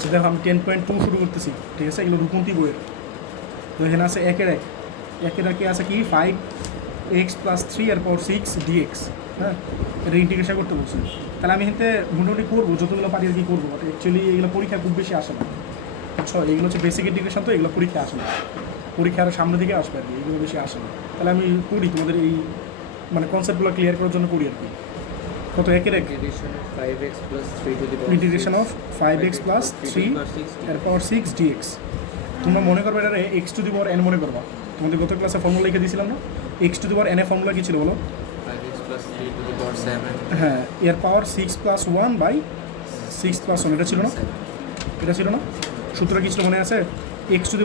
আচ্ছা দেখো আমি 10.2 শুরু করতেছি, ঠিক আছে? এগুলো রূপন্তী বইয়ের। তো এখানে আছে একের একে আছে কি 5x+3 এর পাওয়ার 6 dx, হ্যাঁ? এটা ইন্টিগ্রেশন করতে বলছে। তাহলে আমি এখানে মোটামুটি করবো, যতগুলো পারি আর কি করবো, বাট অ্যাকচুয়ালি এগুলো পরীক্ষা খুব বেশি আসে না, বুঝছো? এগুলো হচ্ছে বেসিক ইন্টিগ্রেশন, তো এগুলো পরীক্ষা আসে না, পরীক্ষা আরও সামনের দিকে আসবে আর কি, এগুলো বেশি আসে না। তাহলে আমি করি তোমাদের এই মানে কনসেপ্টগুলো ক্লিয়ার করার জন্য করি আর কি। কত একের এক ইন্টিগ্রেশন অফ 5x+3 এর পাওয়ার 6 dx। তোমরা মনে করবে এটা x⁴n মনে করবা। তোমাদের গত ক্লাসে ফর্মুলা লিখে দিয়েছিলাম না? x⁴n এর ফর্মুলা কী ছিল বলো? 5x+3 হ্যাঁ, এর পাওয়ার 6+1/6+1, এটা ছিল না? এটা ছিল না? সূত্রটা কী ছিল মনে আছে? x⁴n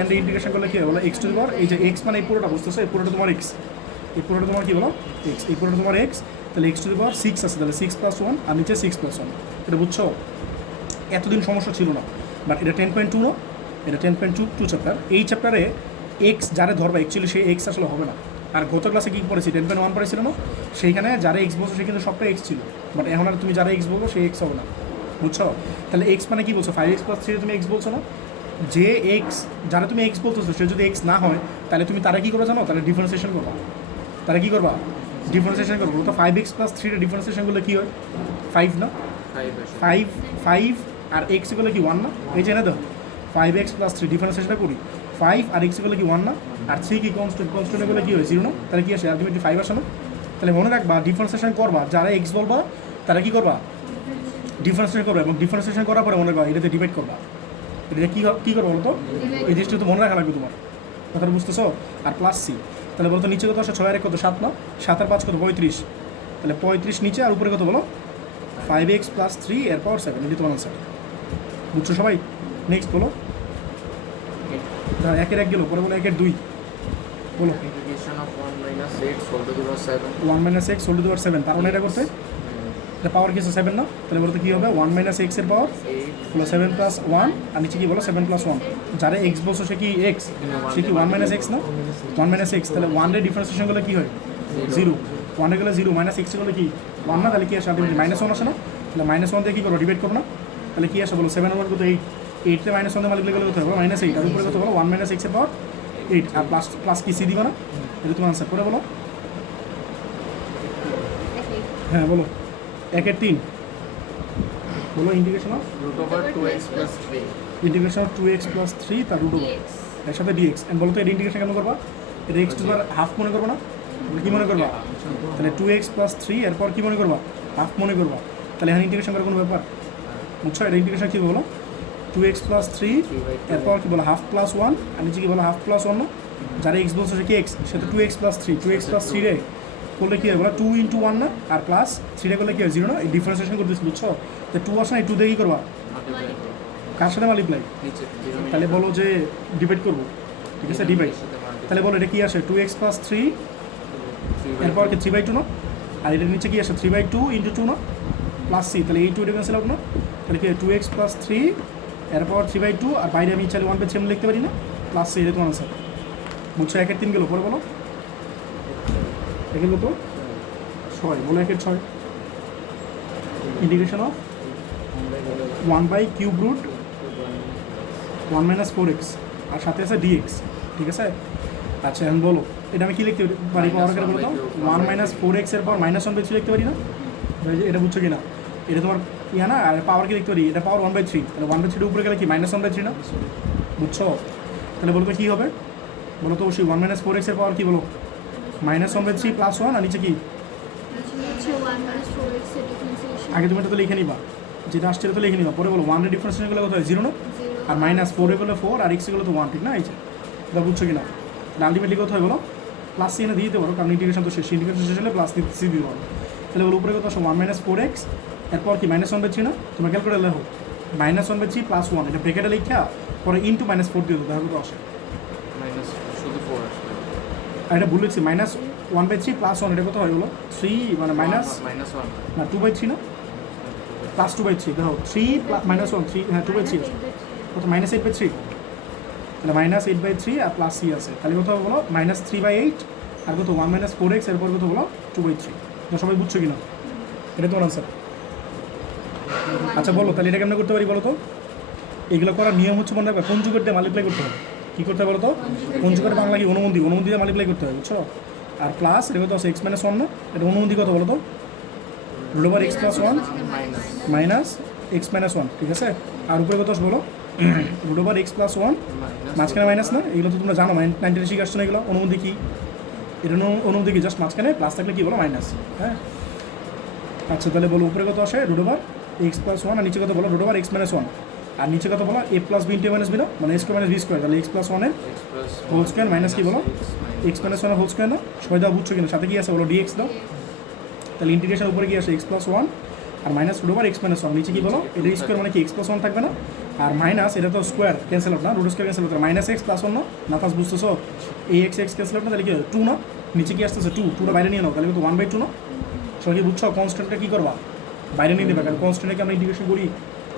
এর ইন্টিগ্রেশন করলে কী হয় বলো? x⁴, এই যে x মানে এই পুরোটা বুঝতেছো, এই পুরোটা তোমার x, এই পুরোটা তোমার কী বলো? x, এই পুরোটা তোমার x, তাহলে x⁴ আছে, তাহলে 6+1 আর নিচে 6+1, এটা বুঝছো? এতদিন সমস্যা ছিল না, বাট এটা 10.2 না, এটা 10.2 চ্যাপ্টার। এই চ্যাপ্টারে এক্স যারা ধরবা অ্যাকচুয়ালি সেই এক্স আসলে হবে না। আর গত ক্লাসে কী পড়েছি 10.1 পড়েছিল না, সেইখানে যারা এক্স বলছো সে কিন্তু সবটা এক্স ছিল, বাট এখন আর তুমি যারা এক্স বলবো সেই এক্স হবে না, বুঝছো? তাহলে এক্স মানে কী বলছো? 5x+3 তুমি এক্স বলছো না? যে এক্স যারা তুমি এক্স বলতেছো সে যদি এক্স না হয় তাহলে তুমি তারা কী করে জানো? তাহলে ডিফারেন্সিয়েশন করবা। তারা কী করবা? ডিফারেন্সিয়েশন করবো। তো 5x+3 ডিফারেন্সিয়েশনগুলো কী হয়? 5 না? 5 আর এক্স এগুলো কি 1 না? এই যে না দেখো 5x+3 ডিফারেন্সিয়েশনটা করি, 5 আর এক্স এগুলো কি 1 না? আর 3 কি কনস্ট্যান্ট এগুলো কি হয় 0 না? তাহলে কি আসে আলটিমেটলি 5 আসে না? তাহলে মনে রাখবা ডিফারেন্সিয়েশন করবা, যারা এক্স বলবা তারা কি করবা? ডিফারেন্সিয়েশন করবা, এবং ডিফারেন্সিয়েশন করার পরে মনে রাখবা এটাতে ডিভাইড করবা। এটা কী করবো বলো তো? এই জিনিসটা তো মনে রাখা লাগবে তোমার, কথাটা বুঝতেছো? আর প্লাস সি, তাহলে বলো তো নিচে কত আসে? 6 আর 1 কত? 7 না? 7 আর 5 কত? 35, তাহলে 35 নিচে আর উপরে কত বলো? 5x+3 এর পাওয়ার 7, এটি তোমার আনসার, বুঝছো সবাই? নেক্সট বলো, একের এক গেলো, পরে বলো একের 2 বলো। 1 - x হোল টু দি পাওয়ার 7, তার মানে এটা করতে এটা পাওয়ার কিছু 7 না? তাহলে বলতে কী হবে? 1 - x এর পাওয়ার বলো 7+1, আর নিচে কি বলো 7+1। যারা এক্স বলছো সে কি এক্স, সে কি 1 - x না? 1 - x, তাহলে 1 এর ডিফারেন্সিয়েশন করলে কী হয়? 0, 1 এ গেলে 0, -x করলে কি 1 না? তাহলে কি আসে আলটিমেটলি -1 আসে না? তাহলে -1 দিয়ে কী করো? ডিভাইড করো না? তাহলে কি আসে বলো? 7 ওভার কত? 8, 8 তে -1 দিয়ে মাল্টিপ্লাই করলে কত হবে? -8, আর উপরে কত বলো? 1 - x এর পাওয়ার 8, আর প্লাস কি সি দিবা না? এটা তোমার আনসার। করে বলো, হ্যাঁ বলো। একের 3 বলো ইন্টিগ্রেশন অফ √2x+3 তার √ এর সাথে dx। এন্ড বলো তো এটা ইন্টিগ্রেশন কেন করবা? এটা x টু পাওয়ার হাফ মনে করবা না? কি মনে করবা? তাহলে 2x+3 এরপর কি মনে করবা? হাফ মনে করবা। তাহলে এখানে ইন্টিগ্রেশন করার কোনো ব্যাপার, বুঝছো? এটা ইন্টিগ্রেশন কী বলো? 2x+3 এরপর কি বলো? হাফ প্লাস 1, আর নিচে কি বলো? হাফ প্লাস 1 না? যারা এক্স বলছো সে কি এক্স, সেটা 2x+3 রে করলে কী হয় বলো? 2 × 1 না? আর প্লাস 3 রে করলে কী হয়? 0 না? এই ডিফারেন্সিয়েশন করতেছি, বুঝছো? তো 2 আসে না, এই 2 দিয়ে কী করবা? কার সাথে মাল্টিপ্লাই? তাহলে বলো যে ডিভাইড করবো, ঠিক আছে? ডিভাইড, তাহলে বলো এটা কি আসে? 2x+3 এরপর কি 3/2 না? আর এটার নিচে কি আসে? 3/2 × 2 না? প্লাস সি, তাহলে এই 2 এটা ক্যান্সেল আউট না? তাহলে কি 2x+3 এরপর 3/2, আর বাইরে আমি চাইলে 1/3 লিখতে পারি না? প্লাস সি, এটা তোমার আনসার, বুঝছো? একের 3 গেলো, পরে বলো একের কত? 6, বলো একের 6 ইন্টিগ্রেশন অফ 1/3 1 - 4x, আর সাথে আছে dx, ঠিক আছে? আচ্ছা এখন বলো এটা আমি কী লিখতে পারি পাওয়ার আকারে? বলো তো 1 - 4x এর পাওয়ার -1/3 লিখতে পারি না? এটা বুঝছো কি না? এটা তোমার ইয়া না? আর পাওয়ার কি লিখতে পারি? এটা পাওয়ার 1/3, তাহলে 1/3 উপরে গেলে কি -1/3 না? বুঝছো? তাহলে বলো তো কী হবে? বলো তো অবশ্যই 1 - 4x এর পাওয়ার কী বলো? -1/3 প্লাস 1, আর নিচে কি? আগে তুমি এটা তো লিখে নিবা, যেটা আসছে এটা তো লিখে নিবা, পরে বলো 1 এর ডিফারেন্সিয়েশন করলে কত হয়? 0 না? আর -4 এ গেলে 4, আর x এ গেলে তো 1, ঠিক না? এই যে এটা বুঝছো কি না? আলটিমেটলি কত হয় বলো? প্লাস সি এনে দিয়ে দিতে পারো, কারণ ইন্টিগ্রেশন তো শেষ, ইন্টিগ্রেশন শেষ হলে প্লাস সি দিতে পারো। তাহলে বলো উপরে কত আসো? 1 - 4x এরপর কি -1/3 না? তোমরা ক্যালকুলেটর লেখো -1/3 প্লাস 1, এটা ব্রেকেটে লিখা পরে ইন্টু -4 দিয়ে দেবো, দেখো কত আসে। আর এটা ভুল লিখছি, -1/3 প্লাস 1, এটা কত হয় বলো? 3 মানে মাইনাস না 2/3 না? প্লাস 2/3, দেখো 3 -1 3, হ্যাঁ 2/3 আছে, কত? -8/3, তাহলে -8/3 আর প্লাস সি আছে, তাহলে কত হবে বলো? -3/8, আর কত? 1 - 4x এরপর কত বলো? 2/3। তো সবাই বুঝছো কি না? এটা তোমার আনসার। আচ্ছা বলো তাহলে এটা কেমন করতে পারি বলো তো? এগুলো করার নিয়ম হচ্ছে মনে রাখবে কনজুগেট দিয়ে মাল্টিপ্লাই করতে হবে। কী করতে হবে বলো তো? কনজুগেট বাংলা কি অনুমতি দিয়ে মাল্টিপ্লাই করতে হবে, বুঝছো? আর প্লাস এটা কত আছে এক্স মাইনাস ওয়ান না, এটা অনুমতি কত বলো তো? Root over X plus one minus X minus one, ঠিক আছে? আর উপরে কত আছে বলো? Root over X plus one, মাঝখানে মাইনাস না, এগুলো তো তোমরা জানো 90 শিখে আসছো না এগুলো। অনুমতি কি? এটা অনুমতি কি জাস্ট মাঝখানে প্লাস থাকলে কী বলো মাইনাস, হ্যাঁ? আচ্ছা তাহলে বলো উপরে কত আসে root over X plus one, আর নিচে কত বলো root over X minus one, আর নিচে কত বলো A plus B into minus B না, মানে A square minus B square, তাহলে এক্স প্লাস ওয়ানের হোল স্কোয়ার মাইনাস কি বলো এক্স মাইনাস ওয়ানের হোল স্কোয়ার না, সবাই দাও বুঝছো কিনা? সাথে কি আছে বলো ডিএক্স দাও। তাহলে ইন্টিগ্রেশন উপরে কি আসে এক্স প্লাস ওয়ান আর minus root over X minus one, নিচে কি বলো এটা স্কোয়ার মানে কি এক্স প্লাস ওয়ান থাকবে না, আর মাইনাস এটা তো স্কোয়ার ক্যান্সেল আউট না, root square cancel out, minus X plus one না ফার্স্ট বুঝতেছো? এই এক্স এক্স ক্যান্সেল আউট না, তাহলে কি টু না, নিচে কি আসতেছে টুটা বাইরে নিয়ে নাও, তাহলে কিন্তু 1/2 না। সবাই কি বুঝছো? কনস্ট্যান্টটা কী করবা বাইরে নিয়ে নেবে, কারণ কনস্ট্যান্টকে আমরা ইন্টিগ্রেশন করি,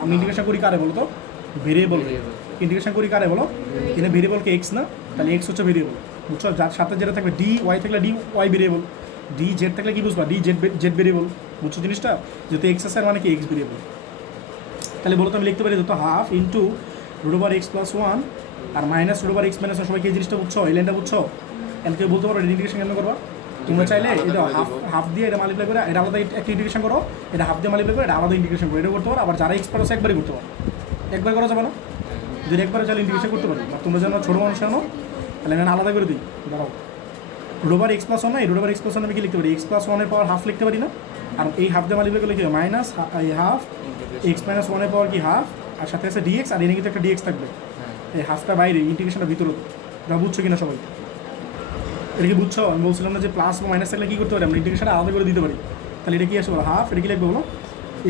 আমি ইন্টিগ্রেশন করি কারে বলো তো? ভেরিয়েবল। ইন্টিগ্রেশন করি কারে বলো? এখানে ভেরিয়েবলকে এক্স না, তাহলে এক্স হচ্ছে ভেরিয়েবল, বুঝছো? যার সাথে যেটা থাকবে ডি ওয়াই থাকলে D Y variable, D Z থাকলে কি বুঝবা ডি জেড ভেরিয়েবল, বুঝছো জিনিসটা? যেহেতু এক্স আছে মানে কি এক্স ভেরিয়েবল। তাহলে বলো তো আমি লিখতে পারি তো half into root over X plus one আর minus root over X minus one, সবাইকে এই জিনিসটা বুঝছো? এই লাইনটা বুঝছো? এনকে বলতে পারো ইন্টিগ্রেশন কেন করবা? তোমরা চাইলে এটা হাফ দিয়ে এটা মাল্টিপ্লাই করে এটা আলাদা একটা ইন্টিগ্রেশন করো, এটা হাফ দিয়ে মাল্টিপ্লাই করে এটা আলাদা ইন্টিগ্রেশন করো, এটা করতে পারো। আবার যারা এক্সপার্ট আছে একবারই করতে পারো, একবার করা যাবে না, যদি একবারে চাইলে ইন্টিগ্রেশন করতে পারি। আর তোমরা যেন ছোটো মানুষ জানো, তাহলে আমি আলাদা করে দিই, দাঁড়াও। Root over X plus one না, এই root over X plus one আমি কি লিখতে পারি? এক্স প্লাস ওয়ানের পাওয়ার হাফ লিখতে পারি না, আর এই হাফ দিয়ে মাল্টিপ্লাই করলে কি হয় মাইনাস এই হাফ এক্স মাইনাস ওয়ানের পাওয়ার কি হাফ, আর সাথে আছে ডিএক্স, আর এনে কিন্তু একটা ডিএক্স থাকবে, এই হাফটা বাইরে ইন্টিগ্রেশনটা ভিতরে। যা বুঝছো কিনা সবাই? এটা কি বুঝছো? আমি বলছিলাম না যে প্লাস বা মাইনাস থাকলে কী করতে পারি আমরা ইন্টিগ্রেশনটা আলাদা করে দিতে পারি। তাহলে এটা কি আসবে বলো হাফ, এটা কি লিখবে বলো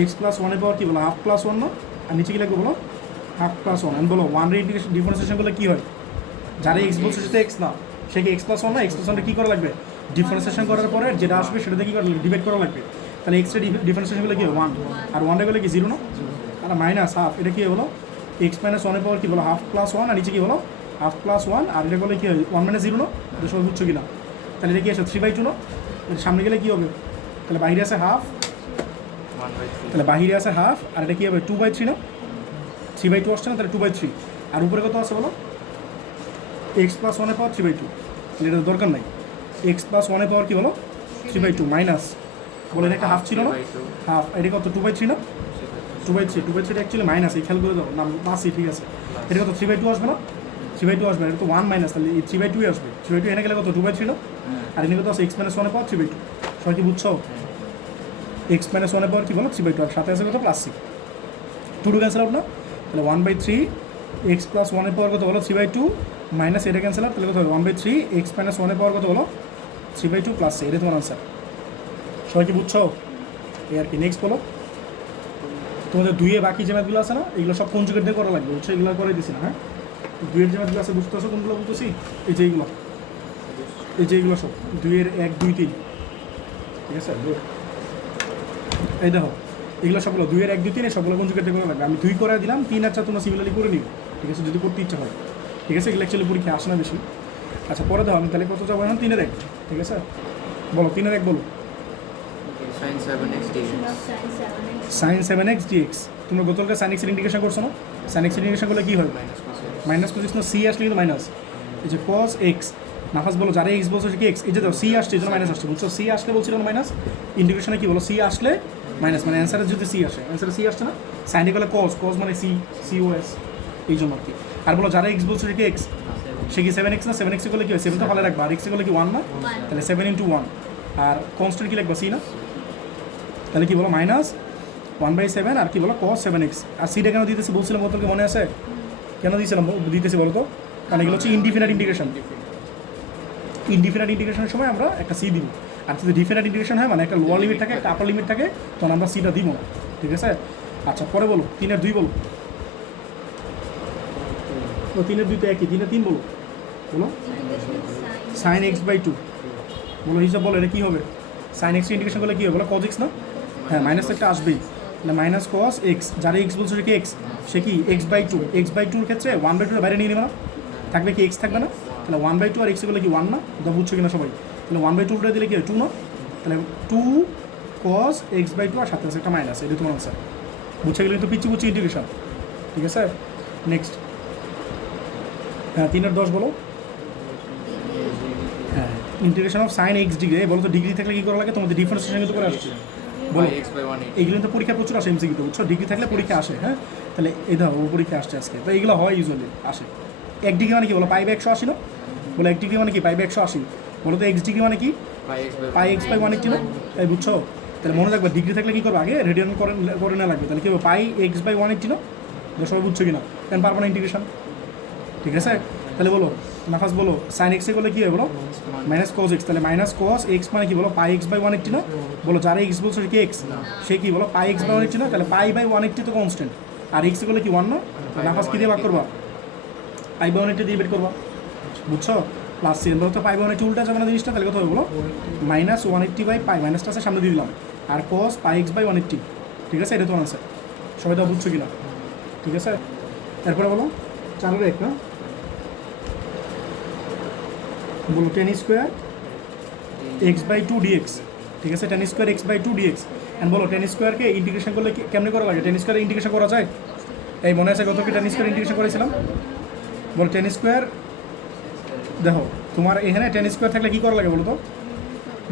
এক্স প্লাস ওয়ানের পাওয়ার কী বলো হাফ প্লাস ওয়ান না, আর নিচে কি লিখবে বলো হাফ প্লাস ওয়ান। আমি বলো ওয়ান রে ইন্টিগ্রেশন ডিফারেন্সিয়েশন করলে কী হয়? যারা এক্স বলছে সেটা এক্স না, সে কি এক্স প্লাস ওয়ান না, এক্স প্লাস ওয়ানটা কী করা লাগবে? ডিফারেন্সিয়েশন করার পরে যেটা আসবে সেটাতে কী করা লাগবে? ডিভাইড করা লাগবে। তাহলে এক্সের ডিফারেন্সিয়েশন করলে কী হয় ওয়ান, আর ওয়ানটা করলে কি জিরো না, আর মাইনাস হাফ, এটা কী বলো এক্স মাইনাস ওয়ানের পাওয়ার কী বলো হাফ প্লাস ওয়ান, আর নিচে কী বলো হাফ প্লাস ওয়ান, আর এটা করলে কী হয় ওয়ান মাইনাস জিরো না, এটা সবাই বুঝছো কিনা? তাহলে এটা কি আছে 3/2 না, এর সামনে গেলে কী হবে? তাহলে বাইরে আছে হাফ, তাহলে বাহিরে আছে হাফ, আর এটা কী হবে 2/3 না, 3/2 আসছে না, তাহলে 2/3, আর উপরে কত আছে বলো এক্স প্লাস ওয়ানের পাওয়ার 3/2, তাহলে এটা দরকার নাই। এক্স প্লাস ওয়ানের পাওয়ার কী বলো 3/2 মাইনাস বলে এটা একটা হাফ ছিল না, হাফ, এটা কত 2/3 না, 2/3 অ্যাকচুয়ালি মাইনাস, এই খেয়াল করে দাও না প্লাসই, ঠিক আছে? এটা কত 3/2 আসবে না, 3/2 আসবে, এটা তো 1 মাইনাস, তাহলে এই 3/2 আসবে, 3/2 এনে গেলে কত 2/3 না, আর এনে কত আছে এক্স মাইনাস ওয়ানের পাওয়ার 3/2, সবাই কি বুঝছো? এক্স মাইনাস ওয়ানের পাওয়ার কী বলো 3/2, আর সাথে আছে কত প্লাস সি, 2 ক্যান্সেল আউট না, তাহলে 1/3 এক্স প্লাস ওয়ানের পাওয়ার কত বলো 3/2 মাইনাস এটা ক্যান্সেল আউট, তাহলে কত হবে 1/3 এক্স মাইনাস ওয়ানের পাওয়ার কত বলো 3/2 প্লাস সি, এটা তোমার আনসার। সবাই কি বুঝছো? এই আর কি। নেক্সট বলো তোমাদের দুইয়ে বাকি যে ম্যাথগুলো আছে না, এগুলো সব কনজুগেট দিয়ে করা লাগবে, বুঝছো? এগুলো করে দিছি না, হ্যাঁ? দুইয়ের যে ম্যাথগুলো আছে বুঝতে পারছো কোনগুলো বলতেছি? এই যে এইগুলো, এই যে এইগুলো সব দুইয়ের 1 2 3, ঠিক আছে? এই দেখো এগুলো সবগুলো দুইয়ের 1 2 3 সবগুলো কনজুগেট দিয়ে করা লাগবে। আমি 2 করে দিলাম, 3 আর 4 তোমরা সিমিলারলি করে নিও, ঠিক আছে? যদি করতে ইচ্ছা হয়, ঠিক আছে? এগুলো অ্যাকচুয়ালি পরীক্ষা আসে না বেশি। আচ্ছা পরে দেখো আমি তাহলে কত যাবো এখন 3 এর 1, ঠিক আছে? বলো 3 এর 1 বলো sin 7x dx। তোমরা গতকালকে sin x এর ইন্টিগ্রেশন করছো না? sin x এর ইন্টিগ্রেশন করলে কী হয় মাইনাস cos x না, c আসলে কিন্তু মাইনাস, এই যে cos x নাফাস বলো যারা x বলছো সে কি x, এই যে দাও c আসছে এই জন্য মাইনাস আসছে, বুঝছো? c আসলে বলছিল না মাইনাস, ইন্টিগ্রেশনে কী বলো c আসলে মাইনাস, মানে অ্যান্সারে যদি c আসে, অ্যান্সারে c আসছে না, সাইনে গেলে cos মানে cos এই জন্য আর কি। আর বলো যারা x বলছো সে কি x, সে কি 7x না, 7x এ করলে কী হয় 7 তো ভালো রাখবা, আর x এ করলে কি 1 না, তাহলে 7 × 1, আর কনস্ট্যান্ট কী লিখবা c না, তাহলে কি বলো মাইনাস 1/7 আর কি বলো cos 7x। আর সিটা কেন দিতেছি বলছিলাম গতকালকে, মনে আছে কেন দিয়েছিলাম দিতেছি বলো তো? কারণ এগুলো হচ্ছে ইনডিফিনাইট ইন্টিগ্রেশন, ইনডিফিনাইট ইন্টিগ্রেশনের সময় আমরা একটা সি দিব, আর যদি ডিফিনাইট ইন্টিগ্রেশন হয় মানে একটা লোয়ার লিমিট থাকে একটা আপার লিমিট থাকে, তখন আমরা সিটা দিব না, ঠিক আছে? আচ্ছা পরে বলো 3 এর 2 বলো, তো 3 এর 2 তো একই, 3 এর 3 বলো, বলো sin x/2 বলো, হিসাব বলো এটা কী হবে? sin x ইন্টিগ্রেশন করলে কী হবে বলো cos x না, হ্যাঁ মাইনাস একটা আসবেই, তাহলে মাইনাস cos x, যারা x বলছো সে কি x, সে কি x/2, x/2 ক্ষেত্রে 1/2 বাইরে নিয়ে নেবে না, থাকবে কি x থাকবে না, তাহলে 1/2 আর x করলে কি 1 না, এটা বুঝছো কিনা সবাই? তাহলে 1/2 উল্টে দিলে কি হয় 2 না, তাহলে 2 cos x/2 আর সাথে আছে একটা মাইনাস, এটা তোমার আনসার। বুঝে গেলে কিন্তু পিচ্ছি বুঝছি ইন্টিগ্রেশন, ঠিক আছে। নেক্সট, হ্যাঁ 3/10 বলো। হ্যাঁ, integration of sine x degree, বলো তো ডিগ্রি থাকলে কী করা লাগে, তোমাদের ডিফারেন্সিয়েশন কিন্তু করে আসছে, বলো এইগুলো কিন্তু পরীক্ষা প্রচুর আসে এমসিকিউতে, বুঝছো, ডিগ্রি থাকলে পরীক্ষা আসে। হ্যাঁ, তাহলে এই ধরো ও পরীক্ষা আসছে আজকে, তো এইগুলো হয় ইউজুয়ালি আসে। 1 ডিগ্রি মানে কি বলো, পাই/180 না, বলো 1 ডিগ্রি মানে কি পাই/180, বলো তো এক্স ডিগ্রি মানে কি পাই/180 না, তাই বুঝছো। তাহলে মনে রাখবে ডিগ্রি থাকলে কী করবে, আগে রেডিয়ান করে না লাগবে, তাহলে কী হবে পাই/180 না, সবাই বুঝছো কি না, কেন পারবো না ইন্টিগ্রেশন, ঠিক আছে। তাহলে বলো নাফাস বলো সাইন এক্সে করলে কী হয় বলো, মাইনাস কস এক্স, তাহলে মাইনাস কস এক্স মানে কি বলো পাই/180 না, বলো যারা এক্স বলছো সে কি এক্স, সে কি বলো পাই/180 না, তাহলে পাই/180 তো কনস্ট্যান্ট, আর এক্সে করলে কি 1 না, নাফাস কী দিয়ে ভাগ করবা, পাই/180 দিয়ে বের করবা, বুঝছো। প্লাস সি বলো তো পাই/180 উল্টা যাবে না জিনিসটা, তাহলে কত হবে বলো -180/পাই, মাইনাসটা আছে সামনে দিয়ে দিলাম, আর কস πx/180, ঠিক আছে, এটা তো আনসার, সবাই তো বুঝছো কিনা, ঠিক আছে। এরপরে বলো 4/1 না, বলো tan² x/2 dx, ঠিক আছে, tan² x/2 dx, অ্যান্ড বলো tan² কে ইন্টিগ্রেশন করলে কেমনে করা লাগে, tan² ইন্টিগ্রেশন করা যায়, এই মনে আছে কত কি tan² ইন্টিগ্রেশন করেছিলাম, বলো tan², দেখো তোমার এখানে tan² থাকলে কী করা লাগে বলো তো,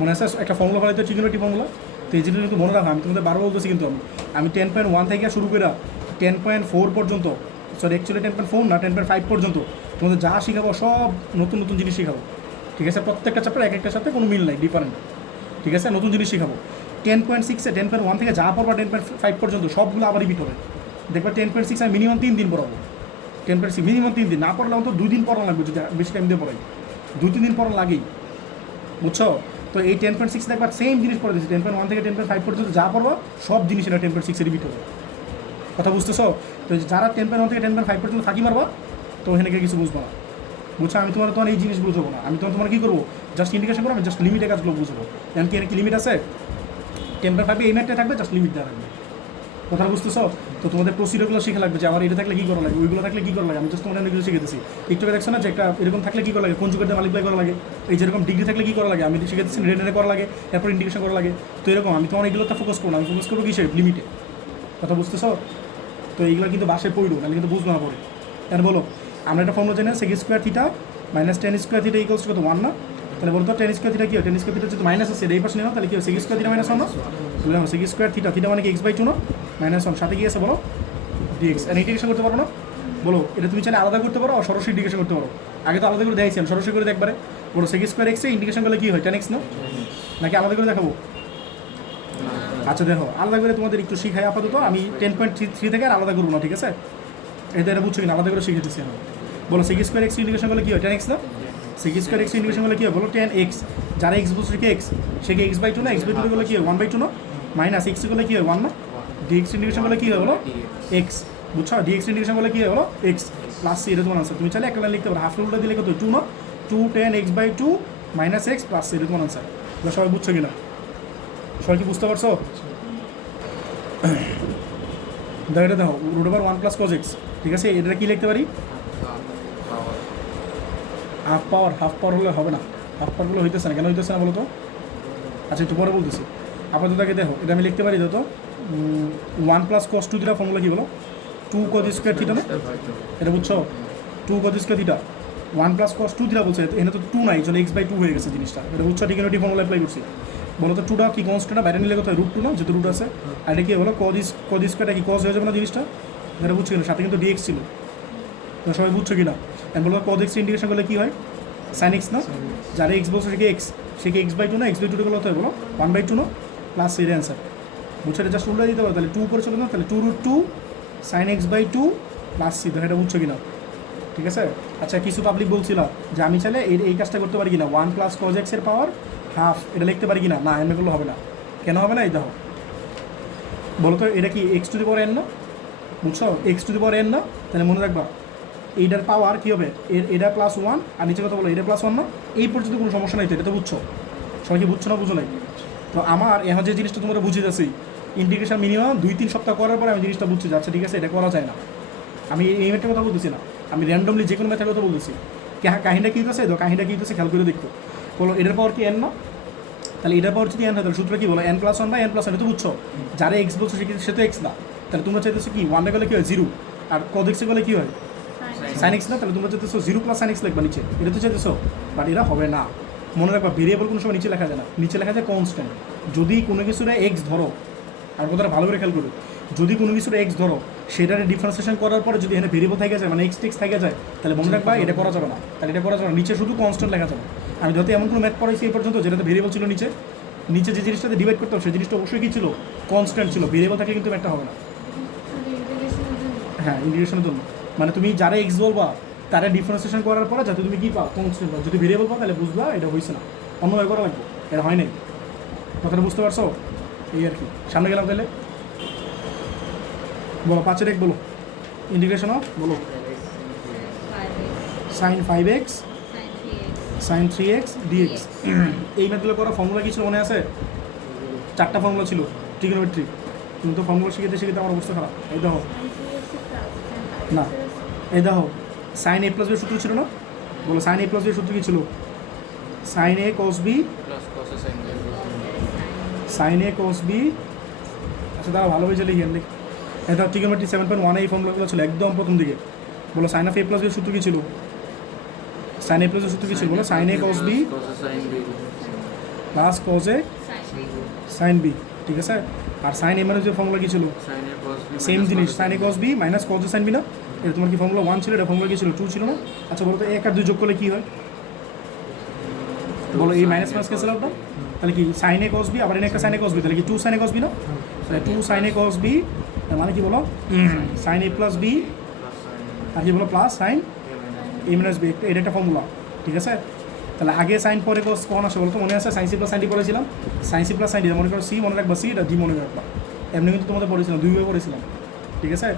মনে আছে একটা ফর্মুলা ফলে তো ট্রিগোনোমেট্রি ফর্মুলা, তো এই জিনিস কিন্তু মনে রাখো, আমি তোমাদের বারবার বলতেছি, কিন্তু আমি 10.1 থেকে শুরু করে 10.4 পর্যন্ত, সরি অ্যাকচুয়ালি 10.4 না 10.5 পর্যন্ত তোমাদের যা শেখাবো সব নতুন নতুন জিনিস শেখাবো, ঠিক আছে, প্রত্যেকটা চ্যাপ্টার এক একটার সাথে কোনো মিল নাই, ডিফারেন্ট, ঠিক আছে, নতুন জিনিস শেখাবো। 10.6 10.1 থেকে যা পড়বা 10.5 পর্যন্ত সবগুলো আবার রিপিট হবে, দেখবা 10.6 আমি মিনিমাম 3 দিন পড়াবো, 10.6 মিনিমাম 3 দিন, না পড়লে অন্তত 2 দিন পড়া লাগবে, যদি বেশি টাইম দিয়ে পড়াই 2-3 দিন পড়া লাগেই, বুঝছো। তো এই 10.6 দেখবার সেম জিনিস পড়ে দিচ্ছি, 10.1 থেকে 10.5 পর্যন্ত যা পড়বা সব জিনিস এটা 10.6 রিপিট হবে, কথা বুঝতেছো। তো যারা 10.1 থেকে 10.5 পর্যন্ত ফাঁকি মারবা, তো ওখানে গিয়ে কিছু বুঝবো না, বুঝছো। আমি তোমার এই জিনিস বুঝবো না, আমি তোমার কী করবো, জাস্ট ইন্ডিকেশন করবো, আমি জাস্ট লিমিটের কাজগুলো বুঝবো, যেমন কি এর কি লিমিট আছে, 10.5 এই ম্যাটটা থাকবে, জাস্ট লিমিট দেওয়া রাখবে, কথা বুঝতেছো। তো তোমাদের প্রসিডিওরগুলো শিখে লাগবে যে আমার এটা থাকলে কী করা লাগে, ওইগুলো থাকলে কী করা লাগে, আমি জাস্ট তোমাদের অনেকগুলো শিখেছি, একটু দেখছো না যে একটা এরকম থাকলে কী করা লাগে, কনজুগেটে মাল্টিপ্লাই করা লাগে, এই যেরকম ডিগ্রি থাকলে কী করা লাগে, আমি শিখেছি রেডে করা লাগে, এরপর ইন্ডিকেশন করা লাগে, তো এরকম আমি তোমার এগুলোতে ফোকাস করবো না, আমি ফোকাস করবো কিসে, লিমিটে, কথা বুঝতেছো। তো এইগুলো কিন্তু বাসায় পড়বো, নাহলে কিন্তু বুঝবো না পরে। কেন বলো, আমরা একটা ফর্মুলা জানি sec² theta minus tan² theta equals কত 1 না, তাহলে বলতো tan² থিটা কি হয়, tan² থিটা যদি মাইনাস আছে এই পাশে নেওয়া, তাহলে কি হয় sec² থিটা মাইনাস 1 না, বললাম sec² থিটা মানে কি x/2 না, -1 সাথে কি আছে বলো dx, আর ইন্টিগ্রেশন করতে পারো না, বলো এটা তুমি চাইলে আলাদা করতে পারো, সরাসরি ইন্টিগ্রেশন করতে পারো, আগে তো আলাদা করে দেখাইছিলাম, সরাসরি করে দেখবারে, বলো sec² x এ ইন্টিগ্রেশন করলে কি হয় tan x না, নাকি আলাদা করে দেখাবো, আচ্ছা দেখো আলাদা করে তোমাদের একটু শিখাই আপাতত, আমি 10.3 থেকে আর আলাদা করবো না, ঠিক আছে, এটা বুঝছো কিনা, আলাদা করে শিখে দিচ্ছি আমি। বলো sec² x ইন্টিগ্রেশন করলে কী হয় tan x না, sec² x ইন্টিগ্রেশন করলে কী হয় বলো tan x, যারা x বলছে কি x, সে কি x/2 না, x/2 করলে কী হয় 1/2 না, মাইনাস x করলে কী হয় 1 না, dx ইন্টিগ্রেশন করলে কী হয় বলো x, বুঝছো, dx ইন্টিগ্রেশন করলে কী হয় বলো x, প্লাস c, এটা তোমার আনসার। তুমি চাইলে একটা লাইন লিখতে পারো, হাফ রুলটা দিলে কত 2 না, 2 tan x/2 minus x plus c, এটা তোমার আনসার। এবার সবাই বুঝছো কিনা, সবাই কি বুঝতে পারছো, দেখো এটা দেখো √1 + cos x, ঠিক আছে, এটা কি লিখতে পারি, হাফ পাওয়ার হলে হবে না, হাফ পাওয়ার হলে হইতেছে না, কেন হইতেছে না বলো তো, আচ্ছা একটু পরে বলতেছি, আপাতত তাকে দেখো এটা আমি লিখতে পারি, তো 1 + cos 2 থিটা ফর্মুলা কি বলো 2 cos² থিটা না, এটা বুঝছো 2 cos² থিটা 1 + cos 2 থিটা বলছে, এখানে তো 2 নাই, চলো x/2 হয়ে গেছে জিনিসটা, এটা বুঝছো, ট্রিগোনোমেট্রি ফর্মুলা অ্যাপ্লাই করছি, বলো তো 2টা কি কনস্ট্যান্ট, বাইরে নিলে কোথায় √2 না, যেহেতু রুট আছে, আর এটা কি বলো cos² কি cos হয়ে যাবে না জিনিসটা, এটা বুঝছো কিনা, সাথে কিন্তু dx ছিল, তো সবাই বুঝছো কিনা, বলো cos x ইন্টিগ্রেশন করলে কী হয় sin x না, যারা x বলছে সে x, সে কি x/2 না, x/2 করলে হতে হয় বলো 1/2 না, প্লাস এর অ্যান্সার, বুঝছো, এটা জাস্ট উল্টা দিতে পারো, তাহলে 2 করে চলো না, তাহলে 2√2 sin x/2 প্লাস c, দেখো এটা বুঝছো কিনা, ঠিক আছে। আচ্ছা কিছু পাবলিক বলছিল যে আমি চাইলে এই কাজটা করতে পারি কিনা, 1 + cos x এর পাওয়ার হাফ, এটা লিখতে পারি কিনা, না এমনি করলে হবে না, কেন হবে না, এই দেখো বলো তো এটা কি x⁴n না, বুঝছো x⁴n না, তাহলে মনে রাখবা এইটার পাওয়ার কী হবে, এটা +1 আর নিচে কথা বলো এটা +1 না, এই পর্যন্ত কোনো সমস্যা নাই, তো এটা তো বুঝছো, সবাই কি বুঝছো না বুঝো নাই। তো আমার এখন যে জিনিসটা তোমরা বুঝে যাচ্ছি, ইন্টিগ্রেশন মিনিমাম 2-3 সপ্তাহ করার পরে আমি জিনিসটা বুঝছি যাচ্ছে, ঠিক আছে, এটা করা যায় না, আমি এই ম্যাথের কথা বলতেছি না, আমি র্যান্ডমলি যে কোনো ম্যাথের কথা বলতেছি, কাহিনীটা কী হতেছে, তো কাহিনীটা কী হতেছে খেয়াল করে দেখো, বলো এটার পাওয়ার কি n না, তাহলে এটার পাওয়ার যদি n হয় তাহলে সূত্র কী বলো n + 1 বা n + 1, এটা তো বুঝছো, যারা x বলছো সে তো x না, তাহলে তোমরা চাইতেছো কি ওয়ানে গেলে কী হয় 0 আর cos x গেলে কী হয় sin x না, তাহলে তোমরা চাইতেছো 0 + sin x লিখবা নিচে, এটা তো চাইতেছো, বাট এটা হবে না। মনে রাখবা ভেরিয়েবল কোনো সময় নিচে লেখা যায় না, নিচে লেখা যায় কনস্ট্যান্ট। যদি কোনো কিছুর এক্স ধরো, আর কথাটা ভালো করে খেয়াল করো, যদি কোনো কিছুর এক্স ধরো সেটারে ডিফারেন্সিয়েশন করার পরে যদি এখানে ভেরিয়েবল থেকে যায় মানে এক্স থেকে যায়, তাহলে মনে রাখবা এটা করা যাবে না, তাহলে এটা করা যাবে না, নিচে শুধু কনস্ট্যান্ট লেখা যাবে। আমি যত এমন কোনো ম্যাথ পড়াইছি এই পর্যন্ত যেটাতে ভেরিয়েবল ছিল নিচে, নিচে যে জিনিসটাতে ডিভাইড করতাম সেই জিনিসটা অবশ্যই কী ছিল, কনস্ট্যান্ট ছিল, ভেরিয়েবল থাকলে কিন্তু ম্যাথটা হবে না। হ্যাঁ, ইন্টিগ্রেশনের জন্য মানে তুমি যারা এক্স বলবা তারা ডিফারেন্সিয়েশন করার পরে যাতে তুমি কী পাও, কনস্ট্যান্ট পাও। যদি ভেরিয়েবল পাও তাহলে বুঝবা এটা হয়েছে না, অন্যভাবে করা লাগবে, এটা হয় নাই। কথাটা বুঝতে পারছো? এই আর কি। সামনে গেলাম তাহলে, বলো 5 এক বলো, ইন্টিগ্রেশন অফ বলো sin 5x sin 3x dx। এই ম্যাথগুলো করা ফর্মুলা কি ছিল মনে আছে? 4টা ফর্মুলা ছিল ট্রিগোনোমেট্রি। তুমি তো ফর্মুলা শিখেতে শিখেতে আমার অবস্থা খারাপ। এই দেখো না, এই দেখো sin a + b সূত্র ছিল না, বলো sin a + b সূত্র কি ছিল? sin a cos b sin a cos b। আচ্ছা দাঁড়া ভালোভাবে যে লিখে লিখ। এটা ট্রিগোনোমেট্রি 7.1 এই ফর্মুলাগুলো ছিল একদম প্রথম দিকে। বলো sin of a + b সূত্র কি ছিল? sin a + b সূত্র কি ছিল বলো? sin a cos b plus cos a sin b, ঠিক আছে? আর sin a মানে যে ফর্মুলা কি ছিল? সেম জিনিস, sin a cos b minus cos a sin b না? এটা তোমার কি ফর্মুলা 1 ছিল, এটা ফর্মুলা কি ছিল 2 ছিল না? আচ্ছা বলো তো 1 আর 2 যোগ করলে কি হয়? বলো এই মাইনাস মাইনাস ক্যান্সেল আউট না, তাহলে কি sin a cos b আবার এনে একটা sin a cos b, তাহলে কি 2 sin a cos b না? তাহলে 2 sin a cos b মানে কি বলো sin a + b আর কি বলো প্লাস sin a - b, এটা একটা ফর্মুলা, ঠিক আছে? তাহলে আগে সাইন পরে cos কোন আসে বলতো মনে আছে? sin c + sin d পড়েছিলাম, sin c + sin d মনে করো c মনে রাখবা c, এটা d মনে রাখবা, এমনি কিন্তু তোমাদের পড়েছিলাম দুইভাবে পড়েছিলাম, ঠিক আছে?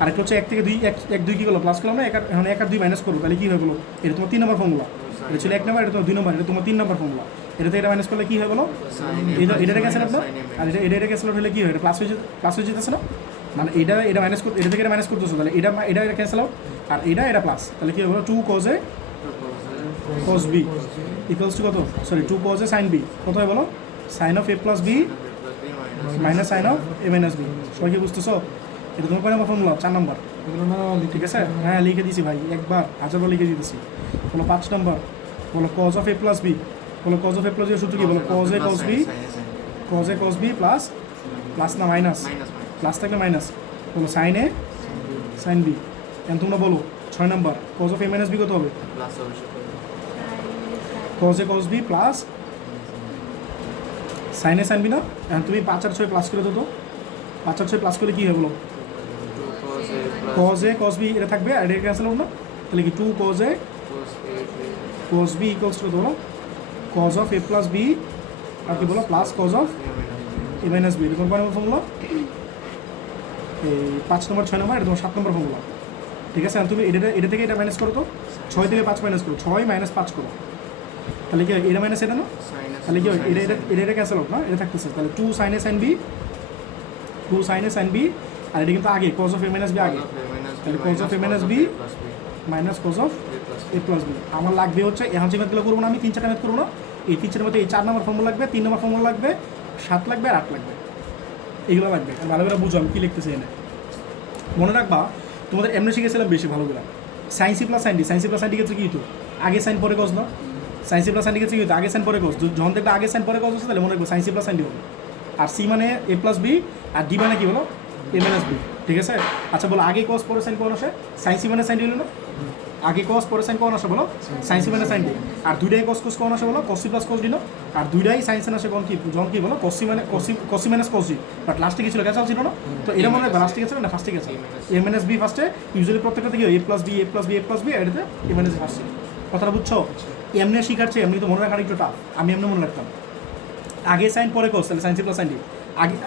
আর একটা হচ্ছে 1 থেকে 2 1 2 কি করলো প্লাস করলাম না, এখন 1 আর 2 মাইনাস করবো, তাহলে কী হয়ে গেলো? এটা তোমার 3 নম্বর ফর্মুলা, এটা ছিল 1 নম্বর, এটা তোমার 2 নম্বর, এটা তোমার 3 নম্বর ফর্মুলা। এটা থেকে এটা মাইনাস করলে কী হয়ে গেলো? এটা ক্যান্সেল আউট না, আর এটা ক্যান্সেল আউট হলে কী হয়? এটা প্লাস হয়ে যেতেছে না, মানে এটা মাইনাস করতে, এটা থেকে এটা মাইনাস করতেছো, তাহলে এটা ক্যান্সেল আউট, আর এটা প্লাস, তাহলে কী হবে? 2 cos a cos b equals to কত? Sorry 2 cos a sin b কত হয় বলো? sin of a + b minus sin of a - b। সবাই কি বুঝতেছো? এটা তোমার কয় নম্বর ফর্মুলা? 4 নম্বর, ঠিক আছে? হ্যাঁ লিখে দিয়েছি ভাই, একবার হাজারবার লিখে দিতেছি। বলো 5 নম্বর, বলো cos of a + b, বলো cos of a + b সূত্র কি? বলো cos a cos b plus না মাইনাস, প্লাস থাকলে মাইনাস, বলো sin a sin b। এখন তোমরা বলো 6 নম্বর cos of a - b কত হবে? cos a cos b plus sin a sin b না? এখন তুমি 5 আর 6 প্লাস করে দাও তো, 5 আর 6 প্লাস করলে কী হবে বলো? cos a cos b এটা থাকবে, আর এটা ক্যান্সেল হবে না, তাহলে কি 2 cos a cos b equals two বলো cos of a + b আর কি বলো plus cos of a - b। এটা কোন নম্বর ফর্মুলা? এই 5 নম্বর 6 নম্বর, এটা তোমার 7 নম্বর ফর্মুলা, ঠিক আছে? তুমি এটা থেকে এটা মাইনাস করো তো, 6 থেকে 5 মাইনাস করো, 6 - 5 করো, তাহলে কি হয়? এটা মাইনাস এটা না, তাহলে কি হয়? এটা ক্যান্সেল আউট না, এটা থাকতেছে, তাহলে 2 sin a sin b 2 sin a sin b, আর এটা কিন্তু আগে cos of a - b আগে, তাহলে cos of a - b minus cos of a + b। আমার লাগবে হচ্ছে এখন যে ম্যাথগুলো করবো না আমি, 3-4টা ম্যাথ করবো না, এই 3-4টার মধ্যে এই 4 নম্বর ফর্মুলা লাগবে, 3 নম্বর ফর্মুলা লাগবে, 7 লাগবে আর 8 লাগবে, এগুলো লাগবে। আর ভালো করে বুঝো আমি কী লিখতেছি এনে। মনে রাখবা তোমাদের এমনি শিখেছিলাম বেশি ভালো করে, sin c + sin d, sin c + sin d ক্ষেত্রে কী হতো? আগে সাইন পরে cos না, sin c + sin d ক্ষেত্রে কী হতো? আগে সাইন পরে cos। যখন দেখবে আগে সাইন পরে cos হচ্ছে তাহলে মনে রাখবো sin c + sin d হবে। আর c মানে a + b আর d মানে কি বলো? a - b, ঠিক আছে? আচ্ছা বলো আগে cos পরে sin কোন আসে? sin c - sin d হলো না? আগে cos পরে sin কোন আসে বলো? sin c - sin d। আর দুইটাই cos কোন আসে বলো? cos c + cos d না? আর দুইটাই sin sin আসে কোন কি যখন কি বলো? cos c - cos d, but লাস্টে কি ছিল? ক্যান্সেল ছিল না? তো এটা মনে রাখবা লাস্টে ক্যান্সেল না ফার্স্টে ক্যান্সেল। a - b ফার্স্টে, ইউজুয়ালি প্রত্যেকটা কি হয়? a + b a + b a + b, আর এটাতে a - b ফার্স্টে। কথাটা বুঝছো? এমনি শিখাচ্ছে, এমনি তো মনে রাখাটা একটু টাফ, আমি এমনি মনে রাখতাম। আগে সাইন পরে cos, তাহলে sin c + sin d,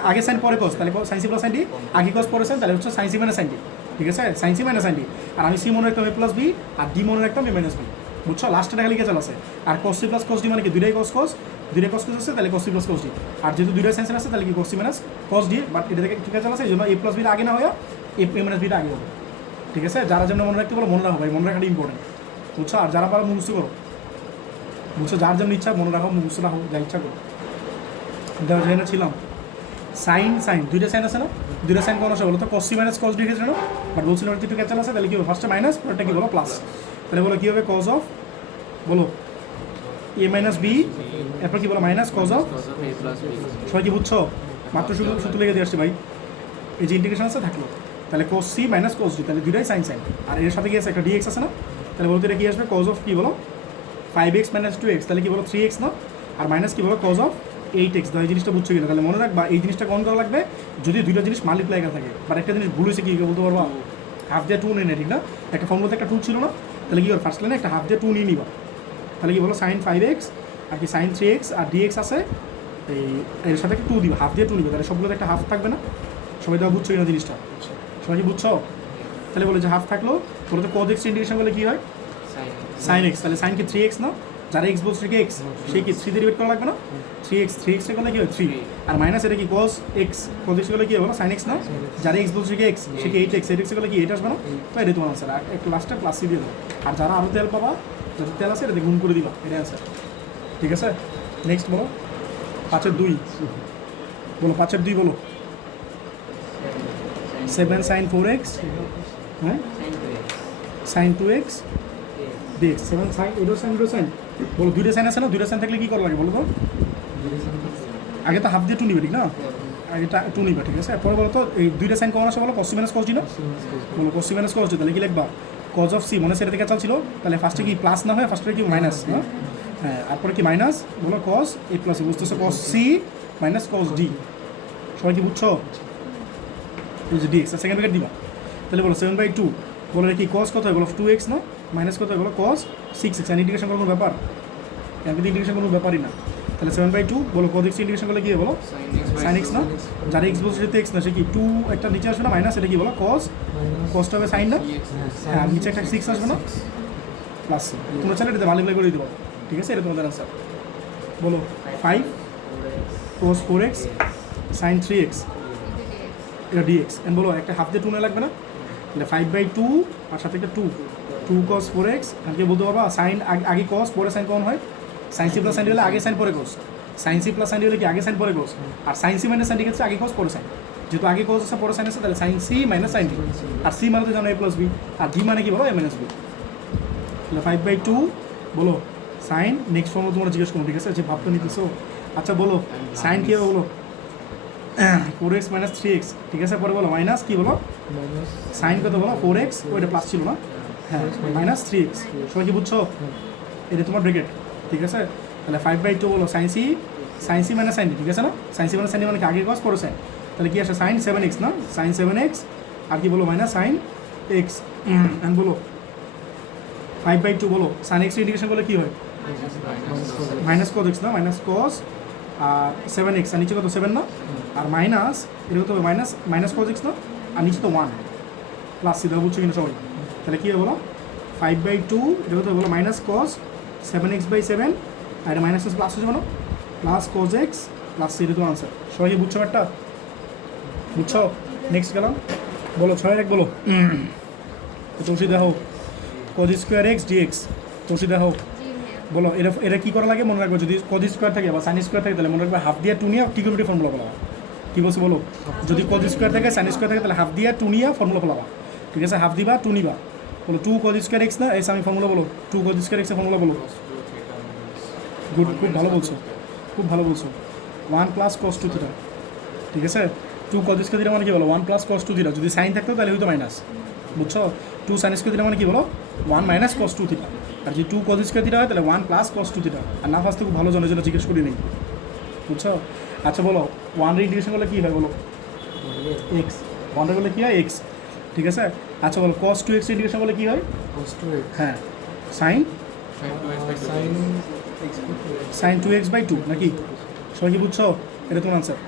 আগে সাইন পরে cos, তাহলে sin c + sin d, আগে cos পরে sin, তাহলে হচ্ছে sin c - sin d, ঠিক আছে? sin c - sin d। আর আমি c মনে রাখতাম a + b আর d মনে রাখতাম a - b, বুঝছো? লাস্টে টাকা লিখে চলে আসে। আর cos c + cos d মানে কি? দুইটাই cos আছে, তাহলে cos c + cos d। আর যেহেতু দুইটাই sin আছে তাহলে কি cos c - cos d, but এটা থেকে ঠিক আছে, এই জন্য a + b আগে না হয়ে a - b আগে হবে, ঠিক আছে? যারা যেমন মনে রাখতে বলো মনে রাখো ভাই, মনে রাখাটা ইম্পর্টেন্ট, বুঝছো? আর যারা পারো মুখস্থ করো, বুঝছো? যার যেমন ইচ্ছা মনে রাখো, মুখস্থ রাখো, যা ইচ্ছা করো। জেনে ছিলাম সাইন সাইন দুইটা সাইন আছে না, দুইটা সাইন কোন আসে বলো তো, cos C minus cos D গেছে না, বাট বলছিলাম একটু ক্যাচাল আছে, তাহলে কি হবে ফার্স্টে মাইনাস, পরেরটা কি বলো প্লাস, তাহলে বলো কী হবে কজ অফ বলো এ মাইনাস বি, এরপর কি বলো মাইনাস কজ অফ, সবাই কি বুঝছো? মাত্র শুধু সূত্র লেগে দিয়ে আসছে ভাই, এই যে ইন্টিগ্রেশন আছে থাকলো, তাহলে cos C minus cos D, তাহলে দুইটাই সাইন সাইন, আর এর সাথে কি আছে একটা ডিএক্স আছে না, তাহলে বলতে এটা কি আসবে কজ অফ কি বলো 5x মাইনাস 2x, তাহলে কি বলো 3x না, আর মাইনাস কি বলো কজ অফ 8x, তো এই জিনিসটা বুঝছো কিনা, তাহলে মনে রাখবা এই জিনিসটা কোন করা লাগবে যদি দুইটা জিনিস মাল্টিপ্লাই করা থাকে, বাট একটা জিনিস ভুল হয়েছে কি বলতে পারবা, হাফ দিয়ে 2 নিয়ে নেয় ঠিক না, একটা ফর্মুলাতে একটা 2 ছিল না, তাহলে কি ফার্স্ট লাইনে একটা হাফ দিয়ে 2 নিয়ে নিবা, তাহলে কি বলো সাইন 5x আর কি সাইন 3x আর dx আছে, এই এর সাথে 2 দিবা, হাফ দিয়ে 2 নিবা, তাহলে সবগুলোতে একটা হাফ থাকবে না, সবাই তো বুঝছো কিনা জিনিসটা, সবাই কি বুঝছো? তাহলে বলে যে হাফ থাকলো, বলে তো cos x ইন্টিগ্রেশন করলে কি হয় সাইন x, তাহলে সাইন কি 3x না, যারা x বলছে কি x, সেই কি 3 দিয়ে ডিভাইড করা লাগবে না, 3x এর করলে কি হয় 3, আর মাইনাস এটা কি cos x করলে কি হবে sin x না, যারা x বলছে কি x, সে কি 8x এর করলে কি 8 আসবে না, তো এটা তোমার আনসার, আর একটু লাস্টে প্লাস সি দিয়ে দাও, আর যারা আরও তেল পাবা, যাদের তেল আছে এটাতে গুণ করে দিবা, এটা আনসার, ঠিক আছে? নেক্সট বলো 5-এর 2, বলো 5-এর 2 বলো 7 sin 4x, হ্যাঁ sin 2x dx, 7 sin এডো সাইন বলো, দুইটা সাইন আছে না, দুইটা সাইন থাকলে কী করা লাগে বলো তো, আগে তো হাফ দিয়ে 2 নিবে ঠিক না, আগে 2 নিবা ঠিক আছে, পরে বলো তো এই দুইটা সাইন কমন আসে বলো cos C minus cos D না, বলো cos C minus cos D, তাহলে কি লিখবা কজ অফ সি, মনে সেটা থেকে চাল ছিল, তাহলে ফার্স্টে কি প্লাস না হয় ফার্স্টে কি মাইনাস না, হ্যাঁ তারপরে কি মাইনাস বলো কস এ প্লাস, বুঝতেছো cos C minus cos D, সবাই কি বুঝছো? এই যে ডিএক্স সেকেন্ড ব্র্যাকেট দিবা, তাহলে বলো 7/2, বলো কি কস কত হয় বলো 2x না, মাইনাস কত হয় বলো কস 6x, আর ইন্টিগ্রেশন কোনো ব্যাপার, এর মধ্যে ইন্টিগ্রেশন কোনো ব্যাপারই না, তাহলে 7/2 বলো cos x ইন্টিগ্রেশন করলে কি হয় বলো sin x না, যারা x বলছে যেহেতু x না, সে কি 2 একটা নিচে আসবে না মাইনাস, এটা কি বলো cosটা হবে sin না, হ্যাঁ আর নিচে একটা 6 আসবে না প্লাস, তোমরা চাইলে এটাতে মাল্টিপ্লাই করে দিতে পারো, ঠিক আছে? এটা তোমাদের আনসার, বলো 5 cos 4x sin 3x, এটা dx, এন্ড বলো একটা হাফ দিয়ে 2 না লাগবে না, তাহলে 5/2 আর সাথে একটা 2 cos 4x, আর কি বলতে পারবা সাইন আগে cos পরে সাইন কোন হয়, সাইন সি প্লাস সাইন হলে আগে সাইন পরে cos, sine C plus sine হলে কি আগে সাইন পরে cos, আর সাইন সি মাইনাস সাইন ক্ষেত্রে আগে cos পরে সাইন, যেহেতু আগে cos আছে পরে সাইন আছে, তাহলে সাইন সি মাইনাস সাইন, আর সি মানে তো জানো a প্লাস বি, আর জি মানে কি বলো a মাইনাস বি, তাহলে 5/2 বলো সাইন, নেক্সট ফর্ম তোমরা জিজ্ঞেস করো ঠিক আছে, যে ভাবতে নিতেছো, আচ্ছা বলো সাইন কি হবে বলো 4x মাইনাস 3x, ঠিক আছে, পরে বলো মাইনাস কি বলো সাইন কত বলো 4x, ওইটা প্লাস ছিল না, হ্যাঁ মাইনাস 3x, সবাই কি বুঝছো? এটা তোমার ব্রেকেট, ঠিক আছে, তাহলে 5/2 বলো সাইন সি মাইনাস সাইন, ঠিক আছে না, সাইন সি মাইনাস সাইন মানে কি আগে কস পরে সাইন, তাহলে কি আসে সাইন 7x না, সাইন 7x, আর কি বলো মাইনাস সাইন x, অ্যান্ড বলো 5/2 বলো সাইন x ইন্টিগ্রেশন করলে কি হয় মাইনাস cos x না, মাইনাস cos আর 7x, আর নিচে কত 7 না, আর মাইনাস এটা কত হবে মাইনাস cos x না, আর নিচে তো 1 প্লাস সি, দেওয়া বুঝছো কিনা সবাই, তাহলে কী হবে বলো 5/2, এটা কত বলো মাইনাস cos 7x/7, আর এটা মাইনাস প্লাস হচ্ছে বলো plus cos x plus C, এটা তো আনসার, সবাই কি বুঝছো একটা, বুঝছো? নেক্সট গেলাম, বলো 6-1 বলো তৌসি দেখো cos স্কোয়ার x dx, তৌসি দেখো বলো এটা কী করা লাগে মনে রাখবো, যদি cos স্কোয়ার থাকে বা সাইন স্কোয়ার থাকে তাহলে মনে রাখবে হাফ দিয়ে 2 নিয়ে টিকোমেট্রি ফর্মুলা বলা, কী বলছে বলো, যদি cos স্কোয়ার থাকে সাইন স্কোয়ার থাকে তাহলে হাফ দিয়ে 2 নিয়ে ফর্মুলা বলাবা, ঠিক আছে, হাফ দিবা 2 নিবা, বলো 2 cos স্কোয়ার x না, এসে আমি ফর্মুলা বলো 2 cos স্কোয়ার x এর ফর্মুলা বলো, গুড, খুব ভালো বলছো, খুব ভালো বলছো, 1 প্লাস cos 2 থিটা, ঠিক আছে, 2 cos স্কোয়ার থিটা মানে কি বলো 1 প্লাস cos 2 থিটা, যদি সাইন থাকতো তাহলে হয়তো মাইনাস, বুঝছো, 2 সাইন স্কোয়ার থিটা মানে কি বলো 1 মাইনাস cos 2 থিটা, আর যদি 2 cos স্কোয়ার থিটা হয় তাহলে 1 প্লাস cos 2 থিটা, আর না ফার্স্টে খুব ভালো জনের জন্য জিজ্ঞেস করি নেই, বুঝছো? আচ্ছা বলো 1 এর ইন্টিগ্রেশন করলে কী হয় বলো x, 1 করলে কী হয় x, ঠিক আছে, আচ্ছা বলো cos 2x ইন্টিগ্রেশন করলে কী হয় cos 2x, হ্যাঁ সাইন sin 2x/2 নাকি, সবাই কি বুঝছো? এটা তোমার আনসার,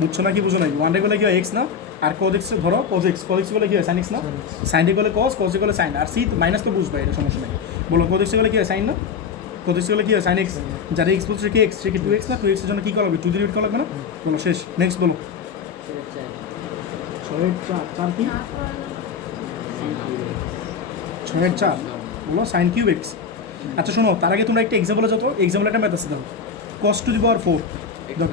বুঝছো না কি বুঝো নাই, 1 করলে কী হয় x না, আর cos x ধরো cos x করলে কী হয় sin x না, sin করলে cos করলে sin, আর সি মাইনাস তো বুঝবে, এটা সমস্যা নেই, বলো cos x করলে কী হয় sin না, cos x করলে কী হয় sin x, যারা x বলছে কি x, সে কি 2x না, 2x এর জন্য কী করা হবে 2 দিয়ে ডিভাইড করা লাগবে না, বলো শেষ, নেক্সট বলো 6/4 কি 6/4 বলো sin cube x, আচ্ছা শোনো তার আগে তোমরা একটা এক্সাম্পলে যত এক্সাম্পল একটা ম্যাথ আছে দেখো cos two the power 4,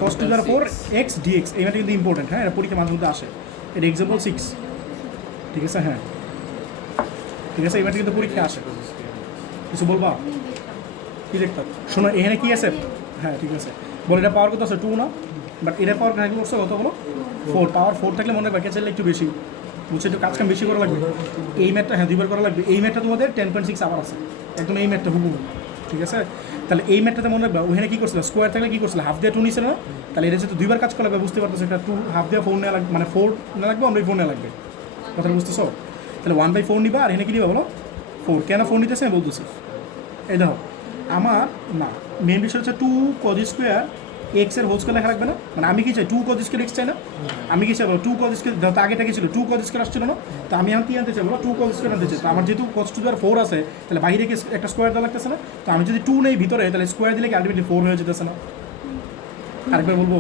cos to the 4 x dx এই ম্যাথটা কিন্তু ইম্পর্টেন্ট, হ্যাঁ, এটা পরীক্ষা মাঝে মধ্যে আসে। এটা এক্সাম্পল 6, ঠিক আছে, হ্যাঁ ঠিক আছে, এই ম্যাথটা কিন্তু পরীক্ষা আসে। কিছু বলবা কি দেখতাম? শোনো এখানে কি আছে, হ্যাঁ ঠিক আছে, বল এটা পাওয়ার কত আছে 2 না, বাট এটা পাওয়ার থাকলে করছে কত হলো 4, পাওয়ার 4 থাকলে মনে রাখবা চাইলে একটু বেশি, বুঝছে, একটু কাজ কাম বেশি করা লাগবে। এই ম্যাথটা হ্যাঁ 2 বার করা লাগবে। এই ম্যাথটা তোমাদের 10.6 আবার আছে একদম, এই ম্যাথটা হুবহু, ঠিক আছে। তাহলে এই ম্যাথটাতে মনে রাখবা ওখানে কী করছিল, স্কোয়ার থাকলে কী করছিল, হাফ দিয়ে 2 নিছিল না, তাহলে এটা যেহেতু 2 বার কাজ করা লাগবে, বুঝতে পারতেছো এটা 2 হাফ দিয়ে 4 নেওয়া লাগবে, মানে 4 না লাগবে, 1/4 নেওয়া লাগবে, কথাটা বুঝতেছো? তাহলে 1/4 নিবা, আর এখানে কী নিবা বলো 4, কেন 4 নিতেছে আমি বলতেছি। এই দেখো আমার না মেন বিষয় হচ্ছে 2 cos স্কোয়ার এক্স এর হোল স্কোয়ার লেখা রাখবে না, মানে আমি কি চাই 2 cos স্কোয়ার এক্স চাই না, আমি কি চাই বলো 2 cos স্কোয়ার, তো আগেটা কি ছিল 2 cos স্কোয়ার আসছিল না, তো আমি এখন কি আনতে চাই বলো 2 cos স্কোয়ার আনতে চাই। তো আমার যেহেতু cos টু দেওয়ার 4 আছে, তাহলে বাইরে কি একটা স্কোয়ার দেওয়া লাগতেছে না, তো আমি যদি 2 নেই ভিতরে, তাহলে স্কোয়ার দিলে কি আলটিমেটলি 4 হয়ে যেতেছে না। আরেকবার বলবো,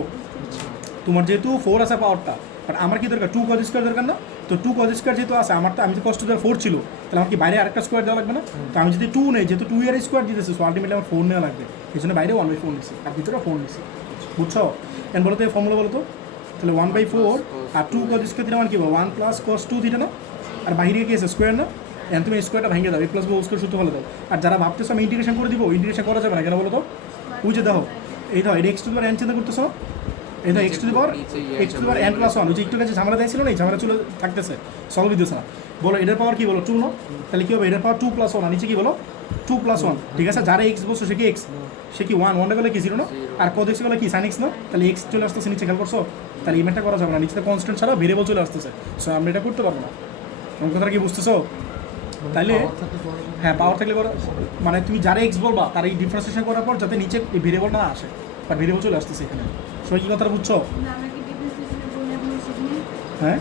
তোমার যেহেতু 4 আছে পাওয়ারটা, বাট আমার কি দরকার 2 cos স্কোয়ার দরকার না, তো 2 cos স্কোয়ার যেহেতু আছে আমার, তো আমি তো cos টু দেওয়ার 4 ছিল, তাহলে আমার কি বাইরে আরেকটা স্কোয়ার দেওয়া লাগবে না, তো আমি যদি 2 নেই, যেহেতু 2 এর স্কোয়ার দিতেছে, সো আলটিমেটলি আমার 4 নেওয়া লাগবে, এই জন্য বাইরে 1/4 নিচ্ছি আর ভিতরে 4 নিচ্ছি, বুঝছো? এখন বলো তো এই ফর্মুলা বলো তো, তাহলে 1/4 আর 2 cos স্কোয়ার দিলে আমার কি বলো 1 + cos 2 থিটা না, আর বাইরে কি আছে স্কোয়ার না, এখন তুমি স্কোয়ারটা ভেঙে দাও, a + b হোল স্কোয়ার সূত্র ফেলে দাও। আর যারা ভাবতেছো আমি ইন্টিগ্রেশন করে দিব, ইন্টিগ্রেশন করা যাবে না কেন বলো তো, ওই যে দেখো এই দাও এটা x two the power n চিন্তা করতেছো, এই দাও x two the power n + 1, ওই যে একটু কাছে ঝামেলা দিয়েছিল না, এই ঝামেলা চলে থাকতেছে, সলভ দিতেছে না। বলো এটার পাওয়ার কি বলো 2 না, তাহলে কি হবে এটার পাওয়ার 2 + 1, আর নিচে কি বলো 2 + 1, ঠিক আছে। যারা x বলছো সে কি x, সে কি 1, 1 গেলে কি 0 না, আর cos x গেলে কি sin x না, তাহলে x চলে আসতেছে নিচে, খেয়াল করছো? তাহলে এই ম্যাথটা করা যাবে না, নিচে কনস্ট্যান্ট ছাড়া ভেরিয়েবল চলে আসতেছে, সো আমরা এটা করতে পারবো না। আমার কথাটা কি বুঝতেছো? তাহলে হ্যাঁ পাওয়ার থাকলে মানে তুমি যারা এক্স বলবা তার এই ডিফারেন্সিয়েশন করার পর যাতে নিচে এই ভেরিয়েবল না আসে, বা ভেরিয়েবল চলে আসতেছে এখানে, সবাই কি কথাটা বুঝছো? হ্যাঁ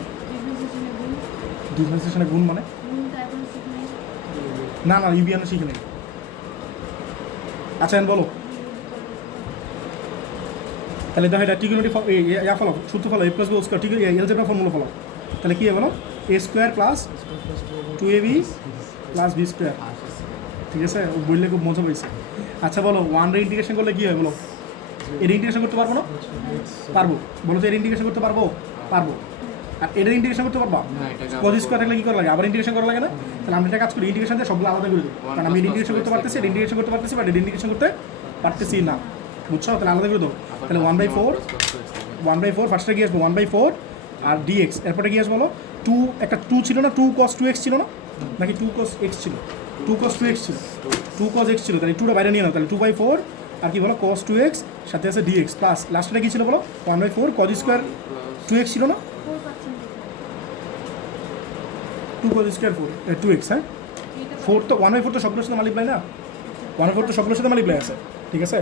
ডিফারেন্সিয়েশনে গুণ মানে না না ইউবিয়ানে শিখে নেই। আচ্ছা বলো তাহলে দেখো এটা টিগোনোমেট্রি ইয়া ফলো, সূত্র follow, a + b whole square, ঠিক আছে, এলজেব্রা ফর্মুলা ফলো, তাহলে কি হবে বলো a² + 2ab + b স্কোয়ার, ঠিক আছে, বললে খুব মজা পাইছে। আচ্ছা বলো 1 রে ইন্টিগ্রেশন করলে কী হয় বলো, এর ইন্টিগ্রেশন করতে পারবো না, পারবো, বলো তো এর ইন্টিগ্রেশন করতে পারবো, পারবো, আর এটার ইন্টিগ্রেশন করতে পারবা, cos স্কোয়ার থাকলে কী করা লাগে, আবার ইন্টিগ্রেশন করা লাগে না, তাহলে আমরা একটা কাজ করি ইন্টিগ্রেশন দিয়ে সবগুলো আলাদা করে দিই, কারণ আমি ইন্টিগ্রেশন করতে পারতেছি, ইন্টিগ্রেশন করতে পারতেছি, বাট ইন্টিগ্রেশন করতে পারতেছি না, বুঝছো? তাহলে আলাদা করে দাও, তাহলে 1/4 ফার্স্টে গিয়ে আসবো 1/4 আর dx, এরপরে গিয়ে আসবো বলো 2, একটা 2 ছিল না, 2 cos 2x ছিল না, নাকি 2 cos x ছিল, 2 cos 2x ছিল, 2 cos x ছিল, তাহলে 2টা বাইরে নিয়ে নাও, তাহলে 2/4 আর কি বলো cos 2x সাথে আছে dx প্লাস লাস্টটা কি ছিল বলো 1/4 cos স্কোয়ার 2x ছিল না, 2 cos স্কোয়ার 2x, হ্যাঁ 4 তো 1/4 তো সবগুলোর সাথে মাল্টিপ্লাই না, 1/4 তো সবগুলোর সাথে মাল্টিপ্লাই আছে, ঠিক আছে,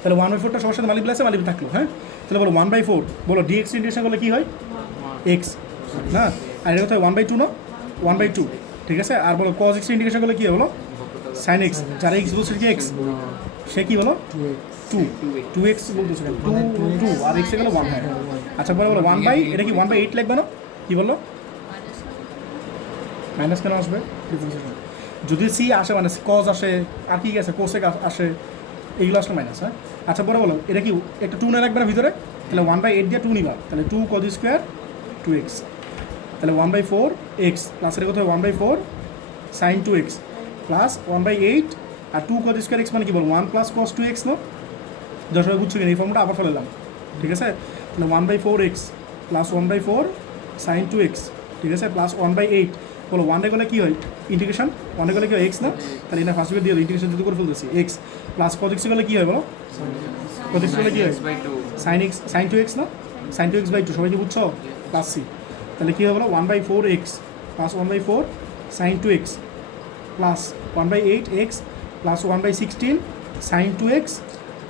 তাহলে 1/4টা সবার সাথে মাল্টিপ্লাই আছে, মাল্টিপ্লাই থাকলো, হ্যাঁ, তাহলে বলো 1/4 বলো dx ইন্টিগ্রেশন করলে কী হয় x না, আর এটা কোথায় 1/2 না, 1/2, ঠিক আছে, আর বলো cos x ইন্টিগ্রেশন করলে কী হয় বলো sin x, যারা x বলছে কি x সে কি বলো 2x বলতেছে 2 আর x এ গেলো 1, হ্যাঁ আচ্ছা বলো 1/, এটা কি 1/8 লিখবে না, কি বললো মাইনাস কেন আসবে, যদি সি আসে মানে cos আসে, আর কি আছে cosec আসে, এইগুলো আসলে মাইনাস, হ্যাঁ আচ্ছা বলো এটা কি একটা 2 না লাগবে না ভিতরে, তাহলে 1/8 দিয়ে 2 নিবা, তাহলে 2 cos স্কোয়ার 2x, তাহলে 1/4 x প্লাস এটা কোথায় 1/4 sin 2x প্লাস 1/8 আর 2 cos স্কোয়ার x মানে কি বল 1 + cos 2x না, যা সবাই বুঝছো কিনা এই ফর্মটা আবার ফেলাম, ঠিক আছে, তাহলে 1/4 x প্লাস 1/4 sin 2x, ঠিক আছে, প্লাস 1/8 বলো 1 রে গেলে কী হয় ইন্টিগ্রেশন, 1 রে গেলে কী হয় x না, তাহলে এটা ফার্স্ট দিয়ে ইন্টিগ্রেশন যদি করে ফেলতেছি x প্লাস cos x গেলে কী হয় বলো, cos x গেলে কী হয় sin 2x না, sin 2x/2 সবাই কি বুঝছো, প্লাস c, তাহলে কী হবে বলো 1/4 x plus 1/4 sin 2x plus 1/8 x plus 1/16 sin 2x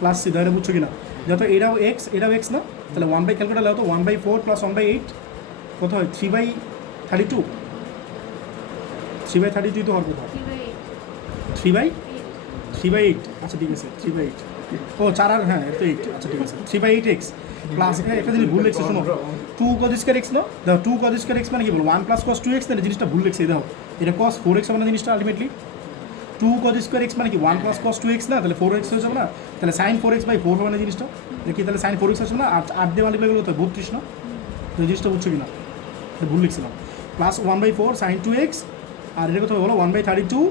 plus c, এটা বুঝছো কিনা, যত এটাও x না, তাহলে 1 ক্যালকুলেটার লাগাও তো 1/4 প্লাস 1/8 কত হয় 3/32, 3/32 তো হওয়ার কথা, 3/8, আচ্ছা ঠিক আছে 3/8, ও 4 আর হ্যাঁ এটা 8, আচ্ছা ঠিক আছে 3/8 x প্লাস একটা জিনিস ভুল লিখছে শোনো 2 cos স্কোয়ার x না, দেখো 2 cos স্কোয়ার x মানে কি বলবো 1 + cos 2x, তাহলে জিনিসটা ভুল লিখছে, দেখো এটা cos 4x মানে জিনিসটা ultimately, two cos square x মানে কি 1 প্লাস কস 2x না, তাহলে 4x হয়ে যাবে না, তাহলে সাইন 4x বাই 4 হবে না জিনিসটা, দেখি তাহলে সাইন 4x আসবে না, আর 8 দিয়ে মাল্টিপ্লাই করলে তো 32 না, তো এই জিনিসটা বুঝছো কি না, ভুল লিখছিলাম, প্লাস 1/4 সাইন 2x, আর এটা কথা বলো 1/32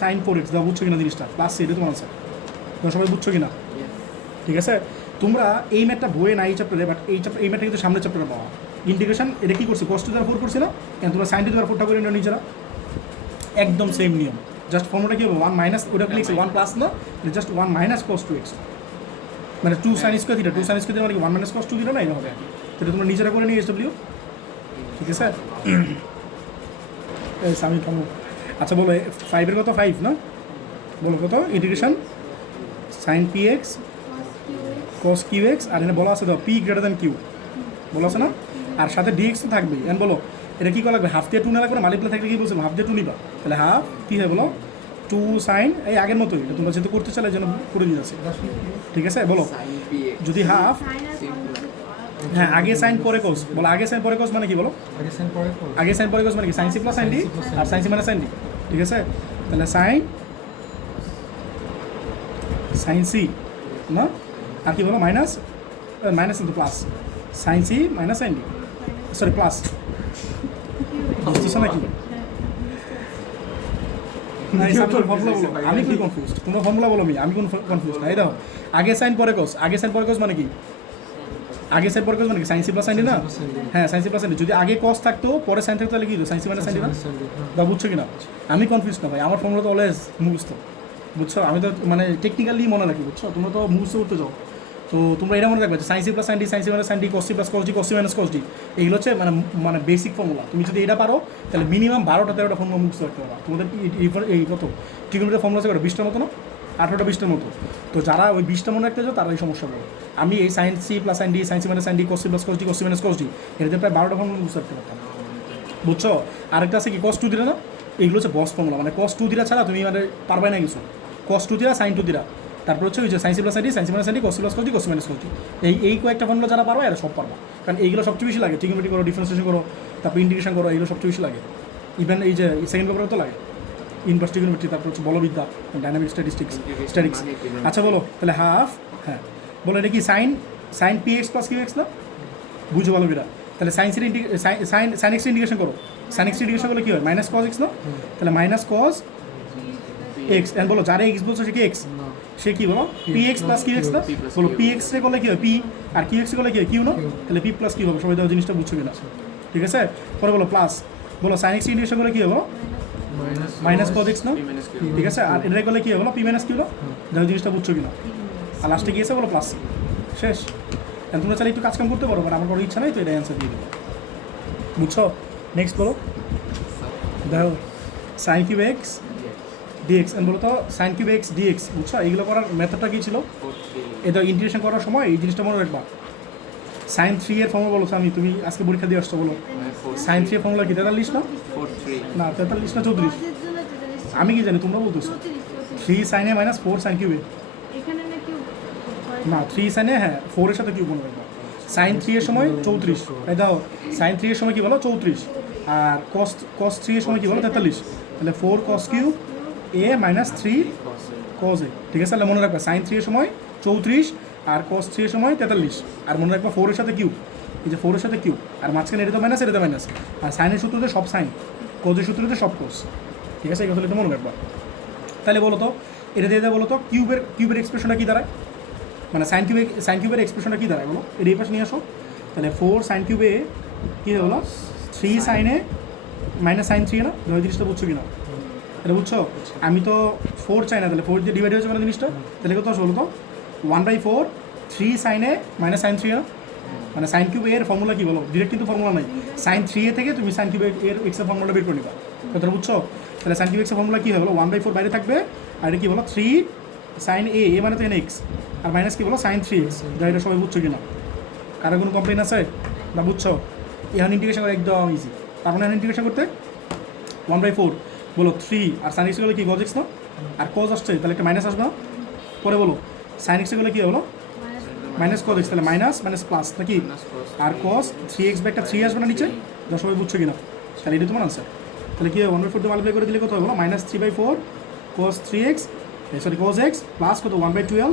সাইন 4x, দাও বুঝছো কিনা জিনিসটা, প্লাস এটা তোমার আনসার, তোমরা সবাই বুঝছো কিনা, ঠিক আছে। তোমরা এই ম্যাথটা বইয়ে না এই চ্যাপ্টারে, বাট এই ম্যাথটা কিন্তু সামনের চ্যাপ্টারে পাওয়া ইন্টিগ্রেশন, এটা কী করছে কষ্ট দ্বারা 4 করছে না, কেন তোমরা সাইন দ্বারা 4টা করে নিও নিজেরা, একদম সেম নিয়ম, জাস্ট ফর্মুলাটা কী হবে 1 মাইনাস, ওটা লিখছে 1 প্লাস না, জাস্ট 1 মাইনাস কস 2x, মানে 2 sine square theta, 2 sine square মানে 1 মাইনাস কস 2 থিটা না, এটা হবে, সেটা তোমরা নিজেরা করে নিয়ে SW, ঠিক আছে। আমি থামো, আচ্ছা বলো 5 এর কত 5 না, বলো কত integration sign px cos qx, আর এখানে বলা আছে তো p গ্রেটার দ্যান q, বলা আছে না, আর সাথে dx তো থাকবেই, এন্ড বলো এটা কী করা লাগবে, হাফ দিয়ে 2 না লাগবে, মাল্টিপ্লাই থাকলে কী বলছিলাম হাফ দিয়ে 2 নিবা, তাহলে হাফ কী হয় বলো 2 সাইন, এই আগের মতোই, এটা তোমরা যেহেতু করতে চাইলে এই জন্য করে দিয়ে যাচ্ছে, ঠিক আছে। বলো যদি হাফ, হ্যাঁ আগে সাইন পরে কোস, বলো আগে সাইন পরে কোস মানে কি, বলো আগে সাইন পরে কোস মানে কি, sine C plus sine D, আর সাইন সি মানে সাইন ডি, ঠিক আছে, তাহলে সাইন সি না, আর কি বলো মাইনাস মাইনাস কিন্তু plus sine C minus sine D, sorry plus, বুঝতেছো নাকি, আমি কি কনফিউজ, তোমরা ফর্মুলা বলো, আমি কোন কনফিউজ না, এই দেখো আগে সাইন পরে কোস, আগে সাইন পরে কোস মানে কি, আগে সাইন পরে কোস মানে কি sine C plus sine D না, হ্যাঁ sine C plus sine D, যদি আগে কস থাকতো পরে সাইন থাকতো তাহলে কি sine C minus sine D না, বা বুঝছো কিনা, আমি কনফিউজ না ভাই, আমার ফর্মুলা তো অলওয়েজ মুখস্থ, বুঝছো, আমি তো মানে টেকনিক্যালি মনে রাখি, বুঝছো, তোমরা তো মুখস্থ করতে যাও, তো তোমরা এটা মনে রাখবে sine C plus sine D, sine C minus sine D, cos C plus cos D, cos C minus cos D, এইগুলো হচ্ছে মানে মানে বেসিক ফর্মুলা, তুমি যদি এটা পারো তাহলে মিনিমাম 12টা 13টা ফর্মুলা মুখস্থ রাখতে পারো, তোমাদের এই কত ট্রিগোনোমেট্রি ফর্মুলা আছে 20টার মতো না, 18টা 20টার মতো, তো যারা ওই 20টা মনে রাখতে চাও তারা এই সমস্যা করো, আমি এই sine C plus sine D, sine C minus sine D, cos C plus cos D, cos C minus cos D, এটাতে প্রায় 12টা ফর্মুলা মুখস্থ রাখতে পারতাম, বুঝছো। আরেকটা আছে কি কস 2 দিরা না, এইগুলো হচ্ছে বস ফর্মুলা, মানে কস 2 দিরা ছাড়া তুমি মানে পারবে না কিছু, কস 2 দিরা সাইন 2 দিরা, তারপর হচ্ছে ওই যে sine C plus sine D, sine C minus sine D, cos C plus cos D, cos C minus cos D, এই কয়েকটা ফর্মুলা যারা পারো এরা সব পারবা, কারণ এইগুলো সবচেয়ে বেশি লাগে, ট্রিগোনোমেট্রি করো, ডিফারেন্সিয়েশন করো, তারপর ইন্টিগ্রেশন করো, এইগুলো সবচেয়ে বেশি লাগে, ইভেন এই যে সেকেন্ড পেপারে তো লাগে ইনভার্স ট্রিগোনোমেট্রি, তারপর হচ্ছে বলবিদ্যা, ডাইনামিক স্ট্যাটিক্স, আচ্ছা বলো তাহলে হাফ, হ্যাঁ বলো এটা কি sine P x plus Q x না, বুঝো ভালো বিরা, তাহলে সাইন এক্স ইন্টিগ্রেশন করো, সাইন এক্স ইন্টিগ্রেশন করলে কী হয় মাইনাস কস এক্স না, তাহলে মাইনাস কস এক্স, এন্ড বলো যারা এক্স বলছো সে কি এক্স, সে কি বলো P x plus Q x না, বলো পি এক্স এ করলে কী হয় পি, আর কিউ এক্স করলে কী হয় কিউ না, তাহলে পি প্লাস কিউ হবে, সবাই দেওয়া জিনিসটা বুঝছো কিনা, ঠিক আছে। পরে বলো প্লাস, বলো সাইন এক্স ইন্টিগ্রেশন করলে কী হবে, মাইনাস কস এক্স না, ঠিক আছে, আর এটা করলে কী হবে বলো পি মাইনাস কিউ না, দেওয়া জিনিসটা বুঝছো কিনা, আর লাস্টে গিয়েছে বলো প্লাস, শেষ। তোমরা চাইলে একটু কাজ কাম করতে পারো, বাট আমার কোনো ইচ্ছা নাই, তো এটা অ্যান্সার দিয়ে দেবো, বুঝছো। নেক্সট বলো, দেখো সাইন কিউব এক্স ডিএক্স, বলো তো সাইন কিউব এক্স ডিএক্স, বুঝছো এইগুলো করার মেথডটা কী ছিল, এটা ইন্টিগ্রেশন করার সময় এই জিনিসটা মনে রাখবা, সাইন 3 এর ফর্মুলা বলো, আমি তুমি আজকে পরীক্ষা দিয়ে আসছো, বলো সাইন 3 এর ফর্মুলা কি 43 না 43 না 34, আমি কি জানি তোমরা বলতেছো 3 সাইন এ মাইনাস 4 সাইন কিউবে, না 3 সাইনে, হ্যাঁ 4 এর সাথে কিউব মনে রাখবা, সাইন 3 এর সময় 34, এই দাও সাইন 3 এর সময় কি বলো 34, আর কস 3 এর সময় কি বলো 43, তাহলে 4 কস কিউব এ মাইনাস 3 কস এ, ঠিক আছে, তাহলে মনে রাখবা সাইন 3 এর সময় 34 আর কস 3 এর সময় 43, আর মনে রাখবা 4 এর সাথে কিউব, এই যে 4 এর সাথে কিউব, আর মাঝখানে এটা তো মাইনাস, এটা তো মাইনাস, আর সাইনের সূত্রতে সব সাইন, কোজের সূত্রতে সব কোস, ঠিক আছে, এই কথাটা একটু মনে রাখবা। তাহলে বলো তো এটা দিয়ে বলো তো কিউবের এক্সপ্রেশনটা কী দাঁড়ায়, মানে সাইন কিউবের এক্সপ্রেশনটা কী দাঁড়ায় বলো, এটা এই পাশে নিয়ে আসো, তাহলে 4 সাইন কিউবে কী হবে বলো 3 সাইনে মাইনাস সাইন 3 না, ধরো জিনিসটা বুঝছো কিনা, তাহলে বুঝছো, আমি তো 4 চাই না, তাহলে 4 দিয়ে ডিভাইড হয়েছে মানে জিনিসটা, তাহলে কত আসো বলো তো 1/4 3 সাইনে মাইনাস সাইন 3 না, মানে সাইন কিউব এর ফর্মুলা কী বলো, ডিরেক্ট কিন্তু ফর্মুলা নাই, সাইন 3 থেকে তুমি সাইন কিউব এর এক্স এর ফর্মুলাটা বের করে নিবা, কথাটা বুঝছো, তাহলে সাইন কিউব এক্স এর ফর্মুলা কী হবে বলো 1/4 বাইরে থাকবে, আর এটা কী বলো 3 সাইন এ মানে তো এন এক্স, আর মাইনাস কী বলো সাইন 3x, যা এটা সবাই বুঝছো কিনা, কারো কোনো কমপ্লেন আছে না, বুঝছো, এখন ইন্টিগ্রেশন করে একদম ইজি, তারপরে এখন ইন্টিগ্রেশন করতে 1/4 বলো 3, আর সাইন এক্স করলে কি কজ এক্স না, আর কজ আসছে তাহলে একটা মাইনাস আসবে না, পরে বলো সাইন এক্স করলে কী হবে বলো মাইনাস কজ এক্স, তাহলে মাইনাস মাইনাস প্লাস নাকি, আর কজ 3x বা একটা 3 আসবে না নিচে, যা সবাই বুঝছো কিনা, তাহলে এটা তোমার আনসার, তাহলে কী হবে 1/4 দিয়ে মাল্টিপ্লাই করে দিলে কত হবে বলো -3/4 cos 3x sorry cos x plus কত 1/12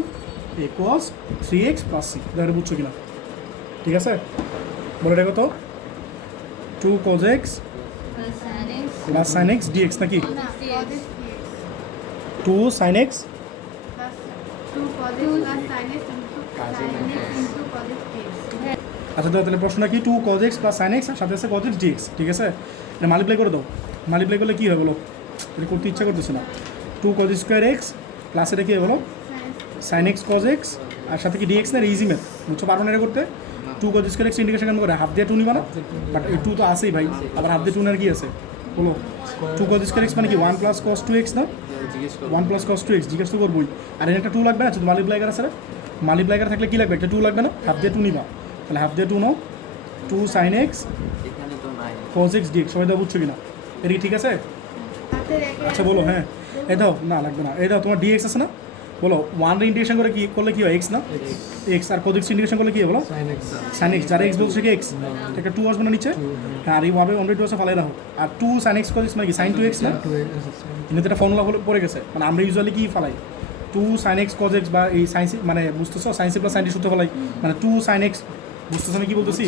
এই cos 3x প্লাস c এটা বুঝছো কিনা ঠিক আছে বলে এটা কত 2 cos x plus sin x dx নাকি 2 sin x আচ্ছা তাহলে প্রশ্নটা কি 2 cos x plus sin x আর সাথে আছে cos x dx ঠিক আছে এটা মাল্টিপ্লাই করে দাও মাল্টিপ্লাই করলে কী হয় বলো এটা করতে ইচ্ছা করতেছে না 2 cos স্কোয়ার x প্লাস এটা কী হয় বলো sin x cos x আর সাথে কি dx না ইজি ম্যাথ বুঝছো পারো না এটা করতে 2 cos স্কোয়ার x ইন্টিগ্রেশন কেন করে হাফ দিয়ে 2 নিবা না বাট এই 2 তো আছেই ভাই আবার হাফ দিয়ে 2 এর কি আছে বলো 2 cos স্কোয়ার x মানে কি 1 প্লাস cos 2x না 1 প্লাস cos 2x জিজ্ঞেস তো করবোই আর এর একটা 2 লাগবে না শুধু মাল্টিপ্লাই করা স্যার মাল্টিপ্লাই করা থাকলে কি লাগবে একটা 2 লাগবে না হাফ দিয়ে 2 নিবা তাহলে হাফ দিয়ে 2 নাও 2 sin x cos x dx সবাই দাও বুঝছো কিনা এটা কি ঠিক আছে আচ্ছা বলো হ্যাঁ এই দাও না লাগবে না এই দাও তোমার dx আছে না বলো 1 রে ইন্টিগ্রেশন করে কি করলে কি হয় x না x আর cos x ইন্টিগ্রেশন করলে কি হয় বলো sin x যারা x বলছে কি x এটা 2 আসবে না নিচে হ্যাঁ আর এই ভাবে 1/2 আছে ফালাই রাখো আর 2 sin x cos x মানে কি sin 2x না কিন্তু এটা ফর্মুলা পড়ে গেছে মানে আমরা ইউজুয়ালি কি ফালাই 2 sin x cos x বা এই sin মানে বুঝতেছো sin c plus sin d সূত্র ফালাই মানে 2 sin x বুঝতেছো আমি কি বলতেছি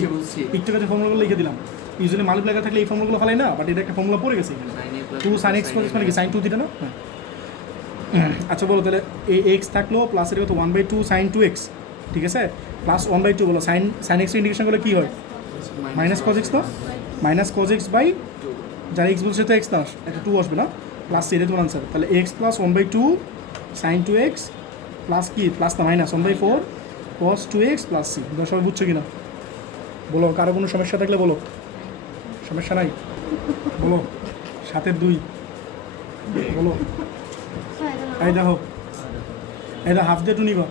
একটু কাছে ফর্মুলাগুলো লিখে দিলাম ইউজুয়ালি মাল্টিপ্লাই করা থাকলে এই ফর্মুলাগুলো ফালাই না বাট এটা একটা ফর্মুলা পড়ে গেছে এখানে 2 sin x cos x মানে কি sin 2 থিটা না আচ্ছা বলো তাহলে এই x থাকলো প্লাস এর কত 1/2 sin 2x ঠিক আছে প্লাস 1/2 বলো sin x ইন্টিগ্রেশন করলে কি হয় মাইনাস cos x না মাইনাস cos x বাই যারা x বলছে তো x না একটা 2 আসবে না প্লাস এর তোমার আনসার তাহলে x plus 1/2 sin 2x plus কি প্লাস না minus 1/4 cos 2x plus c তোমরা সবাই বুঝছো কিনা বলো কারো কোনো সমস্যা থাকলে বলো সমস্যা নাই বলো 7/2 বলো এই দেখো এটা হাফ দিয়ে 2 নিবা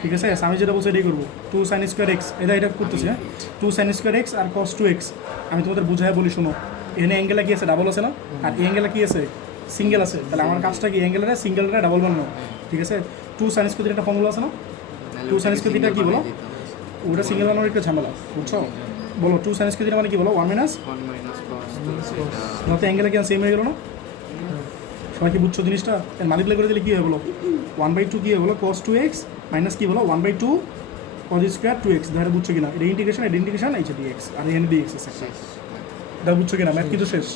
ঠিক আছে আমি যেটা বলছি এটাই করবো 2 sin স্কোয়ার x এটা করতেছি হ্যাঁ 2 sin স্কোয়ার x আর cos 2x আমি তোমাদের বুঝাই বলি শোনো এখানে অ্যাঙ্গেলে কি আছে ডাবল আছে না আর এই অ্যাঙ্গেলে কি আছে সিঙ্গেল আছে তাহলে আমার কাজটা কি অ্যাঙ্গেলটা সিঙ্গেলটা ডাবল বানানো ঠিক আছে 2 sin স্কোয়ার একটা ফর্মুলা আছে না 2 sin স্কোয়ার কি বলো ওটা সিঙ্গেল বানানোর একটা ঝামেলা বুঝছো বলো 2 sin স্কোয়ার মানে কি বলো 1 মাইনাস নয়তো অ্যাঙ্গেলে কি সেম হয়ে গেল না সবাই কি বুঝছো জিনিসটা মাল্টিপ্লাই করে দিলে কী হয় বলো 1/2 কী হয় বলো cos 2x মাইনাস কী বলো 1/2 cos স্কোয়ার 2x ধরে বুঝছো কিনা এটা ইন্টিগ্রেশন এই যে dx আর এখানে dx আছে এটা বুঝছো কিনা ম্যাথ কিন্তু শেষ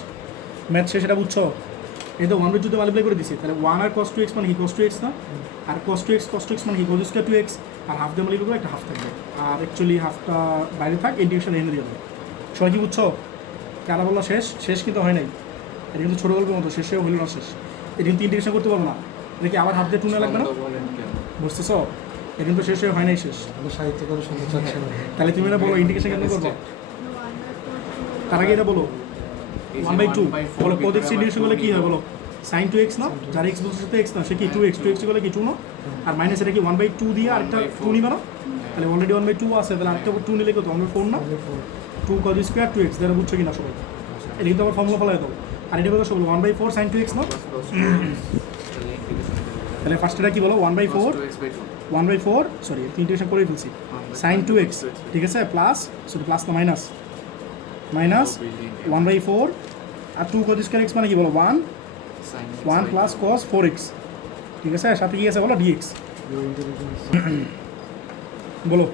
ম্যাথ শেষ এটা বুঝছো এই তো 1/2 তে মাল্টিপ্লাই করে দিছি তাহলে 1 আর cos 2x মানে কি cos 2x না আর cos 2x মানে কি cos স্কোয়ার 2x আর হাফ দিয়ে মাল্টিপ্লাই করে একটা হাফ থাকবে আর অ্যাকচুয়ালি হাফটা বাইরে থাক ইন্টিগ্রেশন এখানে দিয়ে দেবে সবাই কি বুঝছো কারা বললো শেষ কিন্তু হয় নাই এটা কিন্তু ছোটো গল্পের মতো শেষেও হইল না শেষ এটা কিন্তু ইন্টিগ্রেশন করতে পারবো না এটা কি আবার হাত দিয়ে টুনে লাগবে না বুঝতেছ এটা কিন্তু শেষ হয় নাই শেষ সাহিত্য করে শুনতে চাচ্ছে না তাহলে তুমি না বলো ইন্টিগ্রেশন কেন করবো তার আগে এটা বলো 1/2 বলো cos x ইন্টিগ্রেশন করলে কী হয় বলো sin 2x না যার x বলছে তো x না সে কি 2x করলে কি 2 না আর মাইনাস এটা কি 1/2 দিয়ে আরেকটা 2 নিবা না তাহলে অলরেডি 1/2 আছে তাহলে আরেকটা 2 নিলে কত 1/4 না 2 cos স্কোয়ার 2x যারা বুঝছো কিনা সবাই এটা কিন্তু আবার ফর্মুলা ফলাই দাও আর এটা কথা সব 1/4 sin 2x না তাহলে ফার্স্ট এটা কি বলো 1/4 সরি ইন্টিগ্রেশন করে ফেলছি sin 2x ঠিক আছে প্লাস সরি প্লাস না মাইনাস 1/4 আর 2 cos স্কোয়ার x মানে কি বলো 1 প্লাস cos 4x ঠিক আছে সাথে কি আছে বলো dx বলো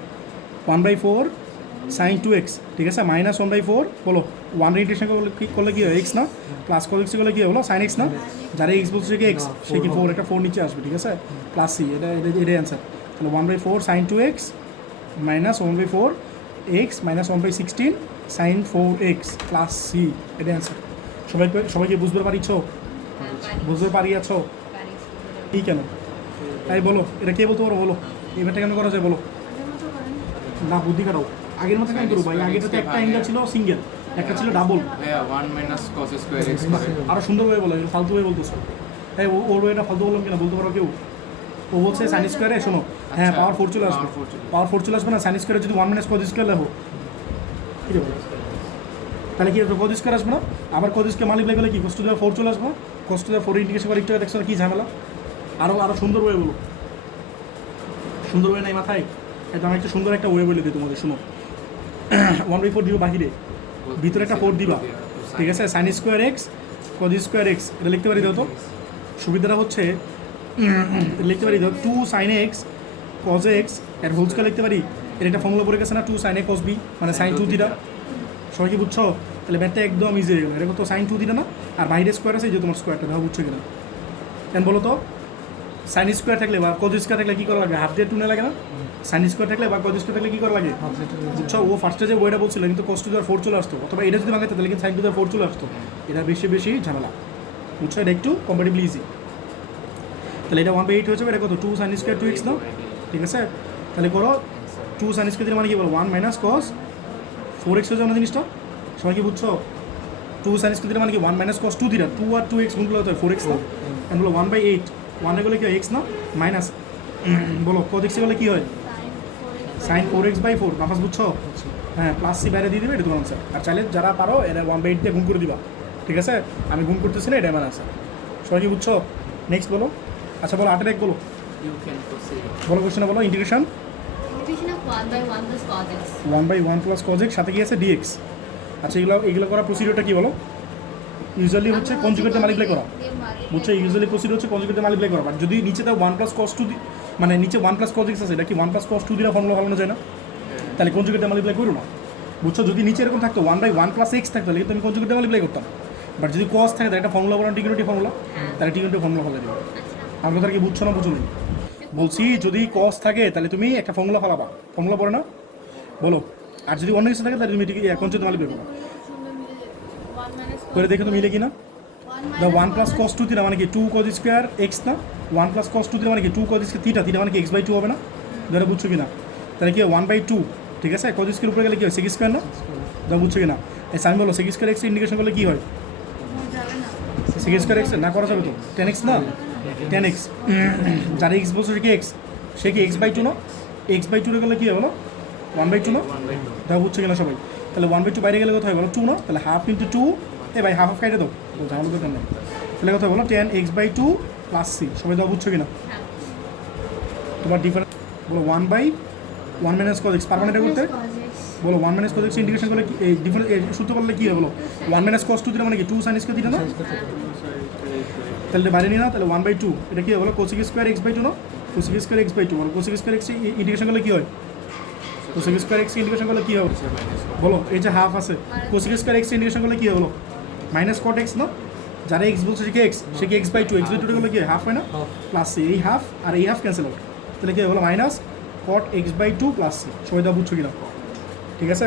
1/4 sin 2x ঠিক আছে মাইনাস 1/4 বলো 1 ইন্টিগ্রেশন করলে কি হয় x না প্লাস cos x করলে কি হয় বলো sin x না যারা x বলছে কি x সে কি 4 একটা 4 নিচে আসবে ঠিক আছে প্লাস c এটাই অ্যান্সার তাহলে 1/4 sin 2x minus 1/4 x minus 1/16 sin 4x plus c এটাই অ্যান্সার সবাইকে বুঝতে পারিছ বুঝতে পারিয়াছ কি কেন তাই বলো এটা কে বলতে পারো বলো এবারটা কেন করা যায় বলো না বুদ্ধি কাটাও আগের মতো কেন করবো ভাই আগেটাতে একটা অ্যাঙ্গেল ছিল সিঙ্গেল একটা ছিল ডাবল 1 cos স্কয়ার x আরো সুন্দর ভাবে বলো ফালতু ভাবে বলতেছো হ্যাঁ ওর ওয়েটা ফালতু বললাম কিনা বলতে পারো কেউ ও বলছে সাইন স্কোয়ারে শোনো হ্যাঁ পাওয়ার 4 চলে আসবে পাওয়ার 4 চলে আসবে না সাইন স্কোয়ারে যদি 1 cos স্কোয়ার লেখো কী রে তাহলে কি cos স্কোয়ার আসবে না আবার cos স্কোয়ার মাল্টিপ্লাই করলে কি cos টু দি পাওয়ার 4 চলে আসবে cos two the power 4 integration করে একটু দেখছো কি ঝামেলা আরো সুন্দর ওয়ে বলো সুন্দর ওয়ে নাই মাথায় এটা আমি একটা সুন্দর একটা ওয়ে বলে দিই তোমাদের শুনো 1/4 দিব বাহিরে ভিতরে একটা 4 দিবা ঠিক আছে sine square x cos square x এটা লিখতে পারি দাও তো সুবিধাটা হচ্ছে লিখতে পারি ধর 2 sin x cos x এর হোল স্কয়ার লিখতে পারি। এর একটা ফর্মুলা পড়ে গেছে না 2 sin a cos b মানে sin 2 থিটা। সবাই কি বুঝছো? তাহলে ম্যাথটা একদম ইজি হয়ে গেল। এটা তো sin 2 থিটা না, আর বাইরে স্কোয়ার আছে, এই যে তোমার স্কোয়ারটা দাও, বুঝছো কিনা? কেন বলো তো? সাইন স্কোয়ার থাকলে বা কজ স্কোয়ার থাকলে কী করা লাগে? হাফ দিয়ে টুনে লাগে না? সাইন স্কোয়ার থাকলে বা কজ স্কোয়ার থাকলে কী করা লাগে? বুঝছো? ও ফার্স্টে যে বইটা বলছিল কিন্তু cos টু দি পাওয়ার 4 চলে আসতো, অথবা এটা যদি ভাঙাতে তাহলে কিন্তু সাইন টু দি পাওয়ার 4 চলে আসতো। এটা বেশি বেশি ঝামেলা, বুঝছো? এটা একটু কম্পারেটিভলি ইজি। তাহলে এটা 1/8 হয়ে যাবে। এটা কত? 2 sin স্কোয়ার 2x না? ঠিক আছে, তাহলে করো 2 sin স্কোয়ার দিলে মানে কি বলো 1 মাইনাস cos 4x হয়ে যাবে না জিনিসটা? সবাই কি বুঝছো? 2 sin স্কোয়ার দিলে মানে কি 1 মাইনাস cos 2 থিটা, 2 আর 2x গুণ করলে হতো 4x না? এন্ড বলো 1/8, 1 এ গেলে কি হয়? x না? মাইনাস বলো cos x এ গেলে কি হয়? sin 4x/4। নাফাস বুঝছো? হ্যাঁ, প্লাস সি বাইরে দিয়ে দিবে, এটা তোমার আনসার। আর চাইলে যারা পারো এটা 1/8 দিয়ে গুণ করে দিবা, ঠিক আছে? আমি গুণ করতেছি না, এটা আমার আনসার। সবাই কি বুঝছো? নেক্সট বলো। আচ্ছা বলো 8 বলো, You can proceed. বলো কোশ্চেনে বলো। Integration Integration of 1/1 plus cos x. 1/1 plus cos x সাথে কি আছে? dx। আচ্ছা এগুলো করার প্রসিডিওরটা কি বলো? ইউজুয়ালি হচ্ছে কনজুগেটে মাল্টিপ্লাই করা, বুঝছো? ইউজুয়ালি প্রসিডিওর হচ্ছে কনজুগেটে মাল্টিপ্লাই করা। বাট যদি নিচে তাও 1 প্লাস cos 2 মানে নিচে 1 প্লাস cos x আছে, এটা কি 1 প্লাস cos 2 দিয়ে ফর্মুলা ফলানো যায় না? তাহলে কনজুগেটে মাল্টিপ্লাই করো না, বুঝছো? যদি নিচে এরকম থাকতো 1/1 প্লাস x থাকতো তাহলে কিন্তু আমি কনজুগেটে মাল্টিপ্লাই করতাম। বাট যদি cos থাকে তাহলে একটা ফর্মুলা বলো, টিগোনিটি ফর্মুলা, তাহলে টিগোনিটি ফর্মুলা ফেলে দিবে। আমার কথা কি বুঝছো না বুঝো নি? বলছি যদি cos থাকে তাহলে তুমি একটা ফর্মুলা ফেলাবা, ফর্মুলা পড়ে না? বলো। আর যদি অন্য কিছু থাকে তাহলে তুমি কনজুগেটে মাল্টিপ্লাই করো। 1 minus cos করে দেখে তো মিলে কি না? 1 the minus 1 plus cos 2 theta মানে কি 2 cos স্কোয়ার x না? 1 প্লাস cos 2 থিটা মানে কি 2 cos স্কোয়ার থিটা, থিটা মানে কি x/2 হবে না? যেটা বুঝছো কি না? তাহলে কি 1/2, ঠিক আছে? cos স্কোয়ার উপরে গেলে কি হয়? sec স্কোয়ার না? যা বুঝছো কি না? এই সাইন বলো sec স্কোয়ার x ইন্ডিকেশন করলে কি হয়? যাবে না। sec স্কোয়ার x না করা যাবে তো 10x না? 10x যার x বলছো সে কি x, সে কি x/2 না? x/2 এর গেলে কি হবে বলো? 1/2 না? 1/2. যা বুঝছো কিনা সবাই? তাহলে 1/2 বাইরে গেলে কত হয় বলো? 2 না? তাহলে হাফ ইন্টু 2, এ ভাই হাফ কাটে দাও, ঝামেলা দরকার নেই। তাহলে কত বলো 10x/2 প্লাস c। সবাই দাও, বুঝছো কিনা? হ্যাঁ। তোমার ডিফারেন্স বলো 1/1 মাইনাস cos x। পারবে না এটা করতে? Cos x. বলো 1 মাইনাস cos x ইন্টিগ্রেশন করলে এই ডিফারেন্স সূত্র করলে কি হয় বলো? 1 মাইনাস cos 2 দিলে মানে কি 2 sin স্কয়ার দিলে না? তাহলে এটা বাইরে নিয়ে না, তাহলে 1/2 এটা কি হয় বলো? cos স্কয়ার x/2 না? cos স্কয়ার x/2 বলো cos স্কয়ার x ইন্টিগ্রেশন করলে কি হয়? cos স্কয়ার x ইন্টিগ্রেশন করলে কি হবে বলো? এই যে হাফ আছে, cos স্কয়ার x ইন্টিগ্রেশন করলে কি হয় বলো? মাইনাস cot x না? যারা x বলছে সে কি x, সে কি x/2, x/2 করলে কি হয়? হাফ হয় না? প্লাস c, এই হাফ আর এই হাফ ক্যান্সেল আউট, তাহলে কি হয় বলো? Minus cot x/2 plus c। সবাই দা বুঝছো কিনা? ঠিক আছে?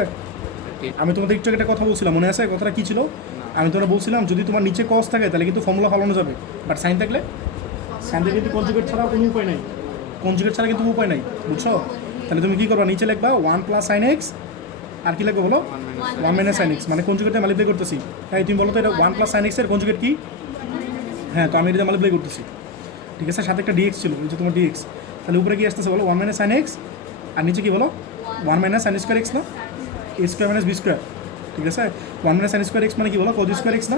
আমি তোমাদের একটু একটা কথা বলছিলাম, মনে আছে কথাটা কী ছিল? আমি তোমরা বলছিলাম যদি তোমার নিচে cos থাকে তাহলে কিন্তু ফর্মুলা ফলানো যাবে, বাট সাইন থাকলে কিন্তু কনজুগেট ছাড়া কোনো উপায় নাই, কনজুগেট ছাড়া কিন্তু উপায় নাই, বুঝছো? তাহলে তুমি কী করবা? নিচে লিখবা 1 প্লাস sin x, আর কি লিখবো বলো? 1 মাইনাস sin x, মানে কনজুগেটে মাল্টিপ্লাই করতেছি। তাই তুমি বলো তো এটা 1 প্লাস sin x এর কনজুগেট কি? হ্যাঁ, তো আমি এটা মাল্টিপ্লাই করতেছি, ঠিক আছে? সাথে একটা dx ছিল, এই যে তোমার dx, তাহলে উপরে কি আসতেছে বলো? 1 মাইনাস sin x, আর নিচে কি বলো? 1 মাইনাস sin স্কোয়ার x না? a square minus b square, ঠিক আছে? 1 মাইনাস sin স্কোয়ার x মানে কি বলো? cos স্কোয়ার x না?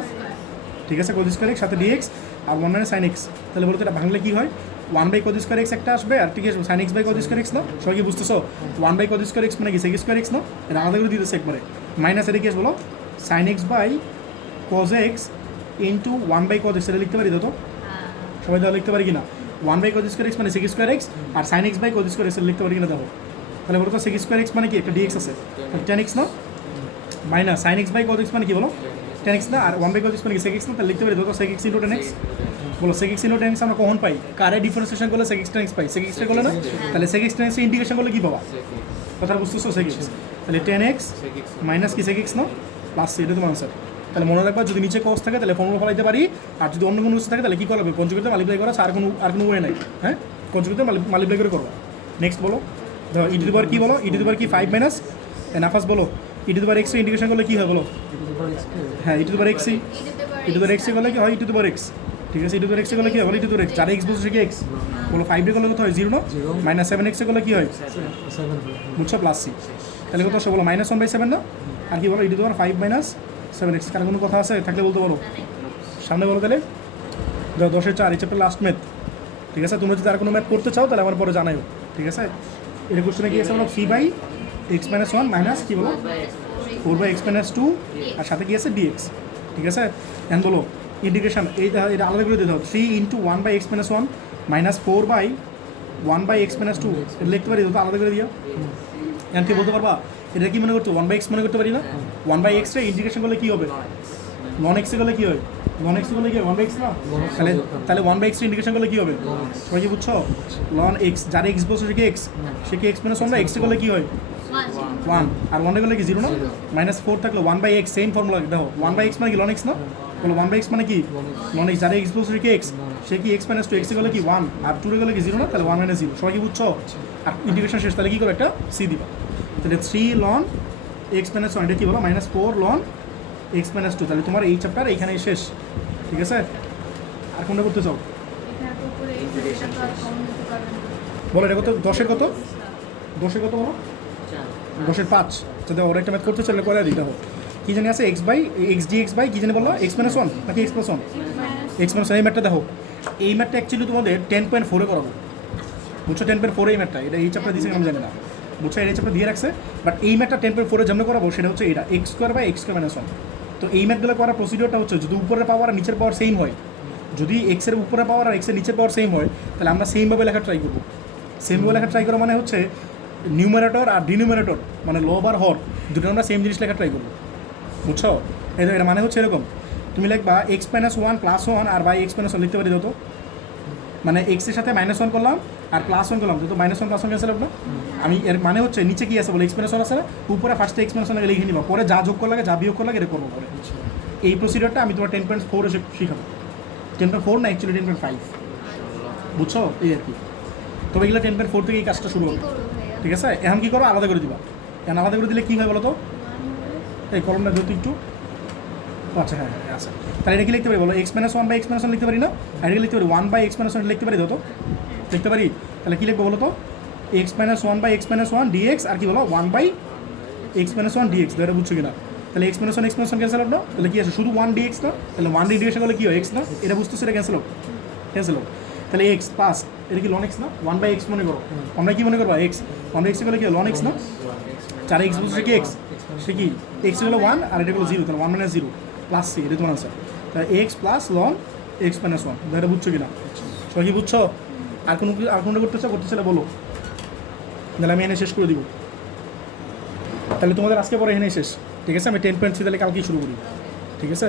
ঠিক আছে, cos স্কোয়ার x সাথে dx আর 1 মাইনাস sin x। তাহলে বলো তো এটা ভাঙলে কি হয়? 1/cos স্কোয়ার x একটা আসবে, আর ঠিক আছে sin x/cos স্কোয়ার x না? সবাই কি বুঝতেছো? 1/cos স্কোয়ার x মানে কি sec স্কোয়ার x না? এটা আলাদা করে দিতেছে একবারে। মাইনাস এটা কি আছে বলো? sin x/cos x into 1/cos x, এটা লিখতে পারি তো? সবাই তাহলে লিখতে পারি কিনা? 1/cos স্কোয়ার x মানে sec স্কোয়ার x, আর sin x/cos স্কোয়ার x লিখতে পারি কিনা দেখো? তাহলে বলো তো sec স্কোয়ার x মানে কি? একটা dx আছে, তাহলে 10x না? মাইনাস sin x/cos x মানে কি বলো? 10x না? আর 1/cos x মানে কি sec x না? তাহলে লিখতে পারি তো sec x ইন্টু 10x। বলো sec x ইন্টু 10x আমরা কখন পাই? কারে ডিফারেন্সিয়েশন করলে sec x 10x পাই? sec x করলে না? তাহলে sec x 10x ইন্টিগ্রেশন করলে কি পাবা? কথা বুঝতেছো? sec x, তাহলে 10x মাইনাস কি sec x না? প্লাস এটা তোমার আনসার। তাহলে মনে রাখবা যদি নিচে cos থাকে তাহলে ফর্মুলা ফলাইতে পারি, আর যদি অন্য কোনো কিছু থাকে তাহলে কী করা হবে? কনজুগেটে মাল্টিপ্লাই করা, আর কোনো ওয়ে নাই। হ্যাঁ, কনজুগেটে মাল্টিপ্লাই করে করবা। নেক্সট বলো, ধরো ই টু দি পাওয়ার কি বলো? ই টু দি পাওয়ার কি 5 মাইনাস নাফাস বলো? E to the power x integration করলে কি হয় বলো? হ্যাঁ, e to the power x, e to the power x করলে কি হয়? ই টু দি পাওয়ার x, ঠিক আছে? ই টু দি পাওয়ার x করলে কি হয় বলো? E to the power x, যারা x বলছে সে কি x বলো? 5 এ করলে কত হয়? 0 না? মাইনাস 7x এ করলে কি হয়? বুঝছো? প্লাস c, তাহলে কত আসে বলো? -1/7 না? আর কি বলো? E to the power 5 minus 7x। কারণ কোনো কথা আছে থাকলে বলতে পারো, সামনে বলো। তাহলে 10-4 এই চ্যাপ্টার লাস্ট ম্যাথ, ঠিক আছে? তোমরা যদি আর কোনো ম্যাথ করতে চাও তাহলে আমার পরে জানাও, ঠিক আছে? এটা কোশ্চেনে কি আছে বলো? 3/x-1 মাইনাস কি বলো? 4/x-2, আর সাথে কি আছে? dx, ঠিক আছে? এখন বলো ইন্টিগ্রেশন এটা আলাদা করে দিতে হবে 3 into 1 by x minus 1 minus 4 by 1 by x minus 2 এটা লিখতে পারি তো আলাদা করে দিও। এখন কি বলতে পারবা এটা কি মনে করছো 1 বাই এক্স মনে করতে পারি না? 1 বাই এক্স রে ইন্টিগ্রেশন করলে কি হবে? লন এক্স করলে কি হয়? লন এক্স করলে কি হয় 1 বাই এক্স না? তাহলে 1 বাই এক্স ইন্টিগ্রেশন করলে কি হবে? সবাই কি বুঝছো? লন এক্স যার এক্স বলছো সে কি এক্স, সে কি এক্স মাইনাস 1 বাই এক্স করলে কি হয়? 1 আর 1 করলে কি 0 না? মাইনাস 4 থাকলে 1 বাই এক্স সেম ফর্মুলা দেখো 1 বাই এক্স মানে কি লন এক্স না? বলো 1 বাই এক্স মানে কি লন এক্স, যার এক্স বলছো সে কি এক্স, সে কি এক্স মাইনাস 2 এক্স করলে কি 1 আর 2 করলে কি 0 না? তাহলে 1 মাইনাস 0। সবাই কি বুঝছো? আর ইন্টিগ্রেশন শেষ তাহলে কি করবে একটা সি দিবা। তাহলে 3 লন এক্স মাইনাস 1 এটা কি বলো মাইনাস 4 লন এক্স মাইনাস 2। তাহলে তোমার এই চ্যাপ্টার এইখানেই শেষ, ঠিক আছে? আর কোনটা করতে চাও এখানে উপরে ইন্টিগ্রেশন তো আর কমন দিতে পারবেন না। বলো এটা কত 10-এর কত 10-এর কত বলো 10-এর 5 যদি ওর একটা ম্যাথ করতে চাইলে করে দিতে হবে। কী জানি আছে x by x d x by কী জানি বললো এক্স মাইনাস 1 নাকি এক্স প্লাস 1 এক্স মাইনাস এই ম্যাথটা দেখো এই ম্যাথটা অ্যাকচুয়ালি তোমাদের 10.4 করাবো বুঝছো 10.4 এই ম্যাথটা এটা এই চ্যাপ্টার দিয়েছে আমি জানি না বুঝছো এই চ্যাপ্টার দিয়ে রাখছে বাট এই ম্যাথটা 10.4 যেমন করাবো সেটা হচ্ছে এটা x square by x square minus 1। তো এই ম্যাথগুলো করার প্রসিডিওরটা হচ্ছে যদি উপরের পাওয়ার আর নিচের পাওয়ার সেম হয়, যদি এক্সের উপরে পাওয়ার আর এক্সের নিচের পাওয়ার সেম হয় তাহলে আমরা সেমভাবে লেখা ট্রাই করবো। সেমভাবে লেখা ট্রাই করা মানে হচ্ছে নিউমারেটর আর ডিনিউমারেটর মানে লব আর হর দুটো আমরা সেম জিনিস লেখা ট্রাই করবো বুঝছো। এটা মানে হচ্ছে এরকম তুমি লিখবা এক্স মাইনাস 1 প্লাস 1 আর বাই এক্স মাইনাস 1 লিখতে পারি যত মানে এক্সের সাথে মাইনাস 1 করলাম আর প্লাস 1 করলাম তো মাইনাস 1 প্লাস 1 ক্যান্সেল হবে না। আমি এর মানে হচ্ছে নিচে কি আছে বলে এক্স মাইনাস 1 আছে না উপরে ফার্স্টে এক্স মাইনাস 1 লিখে নিবা পরে যা যোগ করা লাগে যা বিয়োগ করা লাগে এটা করবো পরে। এই প্রসিডিওরটা আমি তোমার 10.4 এ শিখাবো 10.4 না অ্যাকচুয়ালি 10.5 বুঝছো এই আর কি। তবে এগুলো 10.4 থেকে এই কাজটা শুরু হবে কি করবো ভাইয়া? ঠিক আছে। এখন কী করো আলাদা করে দিবা, এখন আলাদা করে দিলে কী হয় বলো তো এই কলমটা যেহেতু একটু আচ্ছা হ্যাঁ আচ্ছা তাহলে এটা কি লিখতে পারি বলো x minus 1 by x minus 1 লিখতে পারি না আর এটা লিখতে পারি 1 বাই এক্স মাইনাস 1 লিখতে পারি তো লিখতে পারি। তাহলে কী লিখবো বলো তো x minus 1 by x minus 1 dx আর কি বলো 1 বাই এক্স মাইনাস 1 ডিএক্স এটা বুঝছো কিনা। তাহলে এক্স মাইনাস 1 ক্যান্সেল হবে না তাহলে কি আছে শুধু 1 ডিএক্স না তাহলে 1 ডিএক্স করলে কি হয় এক্স না এটা বুঝতেছো এটা ক্যান্সেল হোক তাহলে এক্স প্লাস এটা কি লন এক্স না 1 বাই এক্স মনে করো আমরা কি মনে করবো এক্স 1 বাই এক্স করলে কি লন এক্স না চার এক্স বলছে কি এক্স সে কি এক্স হলো 1 আর এটা হলো 0 তাহলে 1 মাইনাস 0 প্লাস সি এটা তোমার আনসার। তাহলে X plus loan x minus 1 এটা বুঝছো কিনা সবাই কি বুঝছো? আর কোনটা করতে চাইলে বলো তাহলে আমি এনে শেষ করে দিব। তাহলে তোমাদের আজকে পরে এখানে শেষ ঠিক আছে। আমি 10.3 তাহলে কালকেই শুরু করি ঠিক আছে।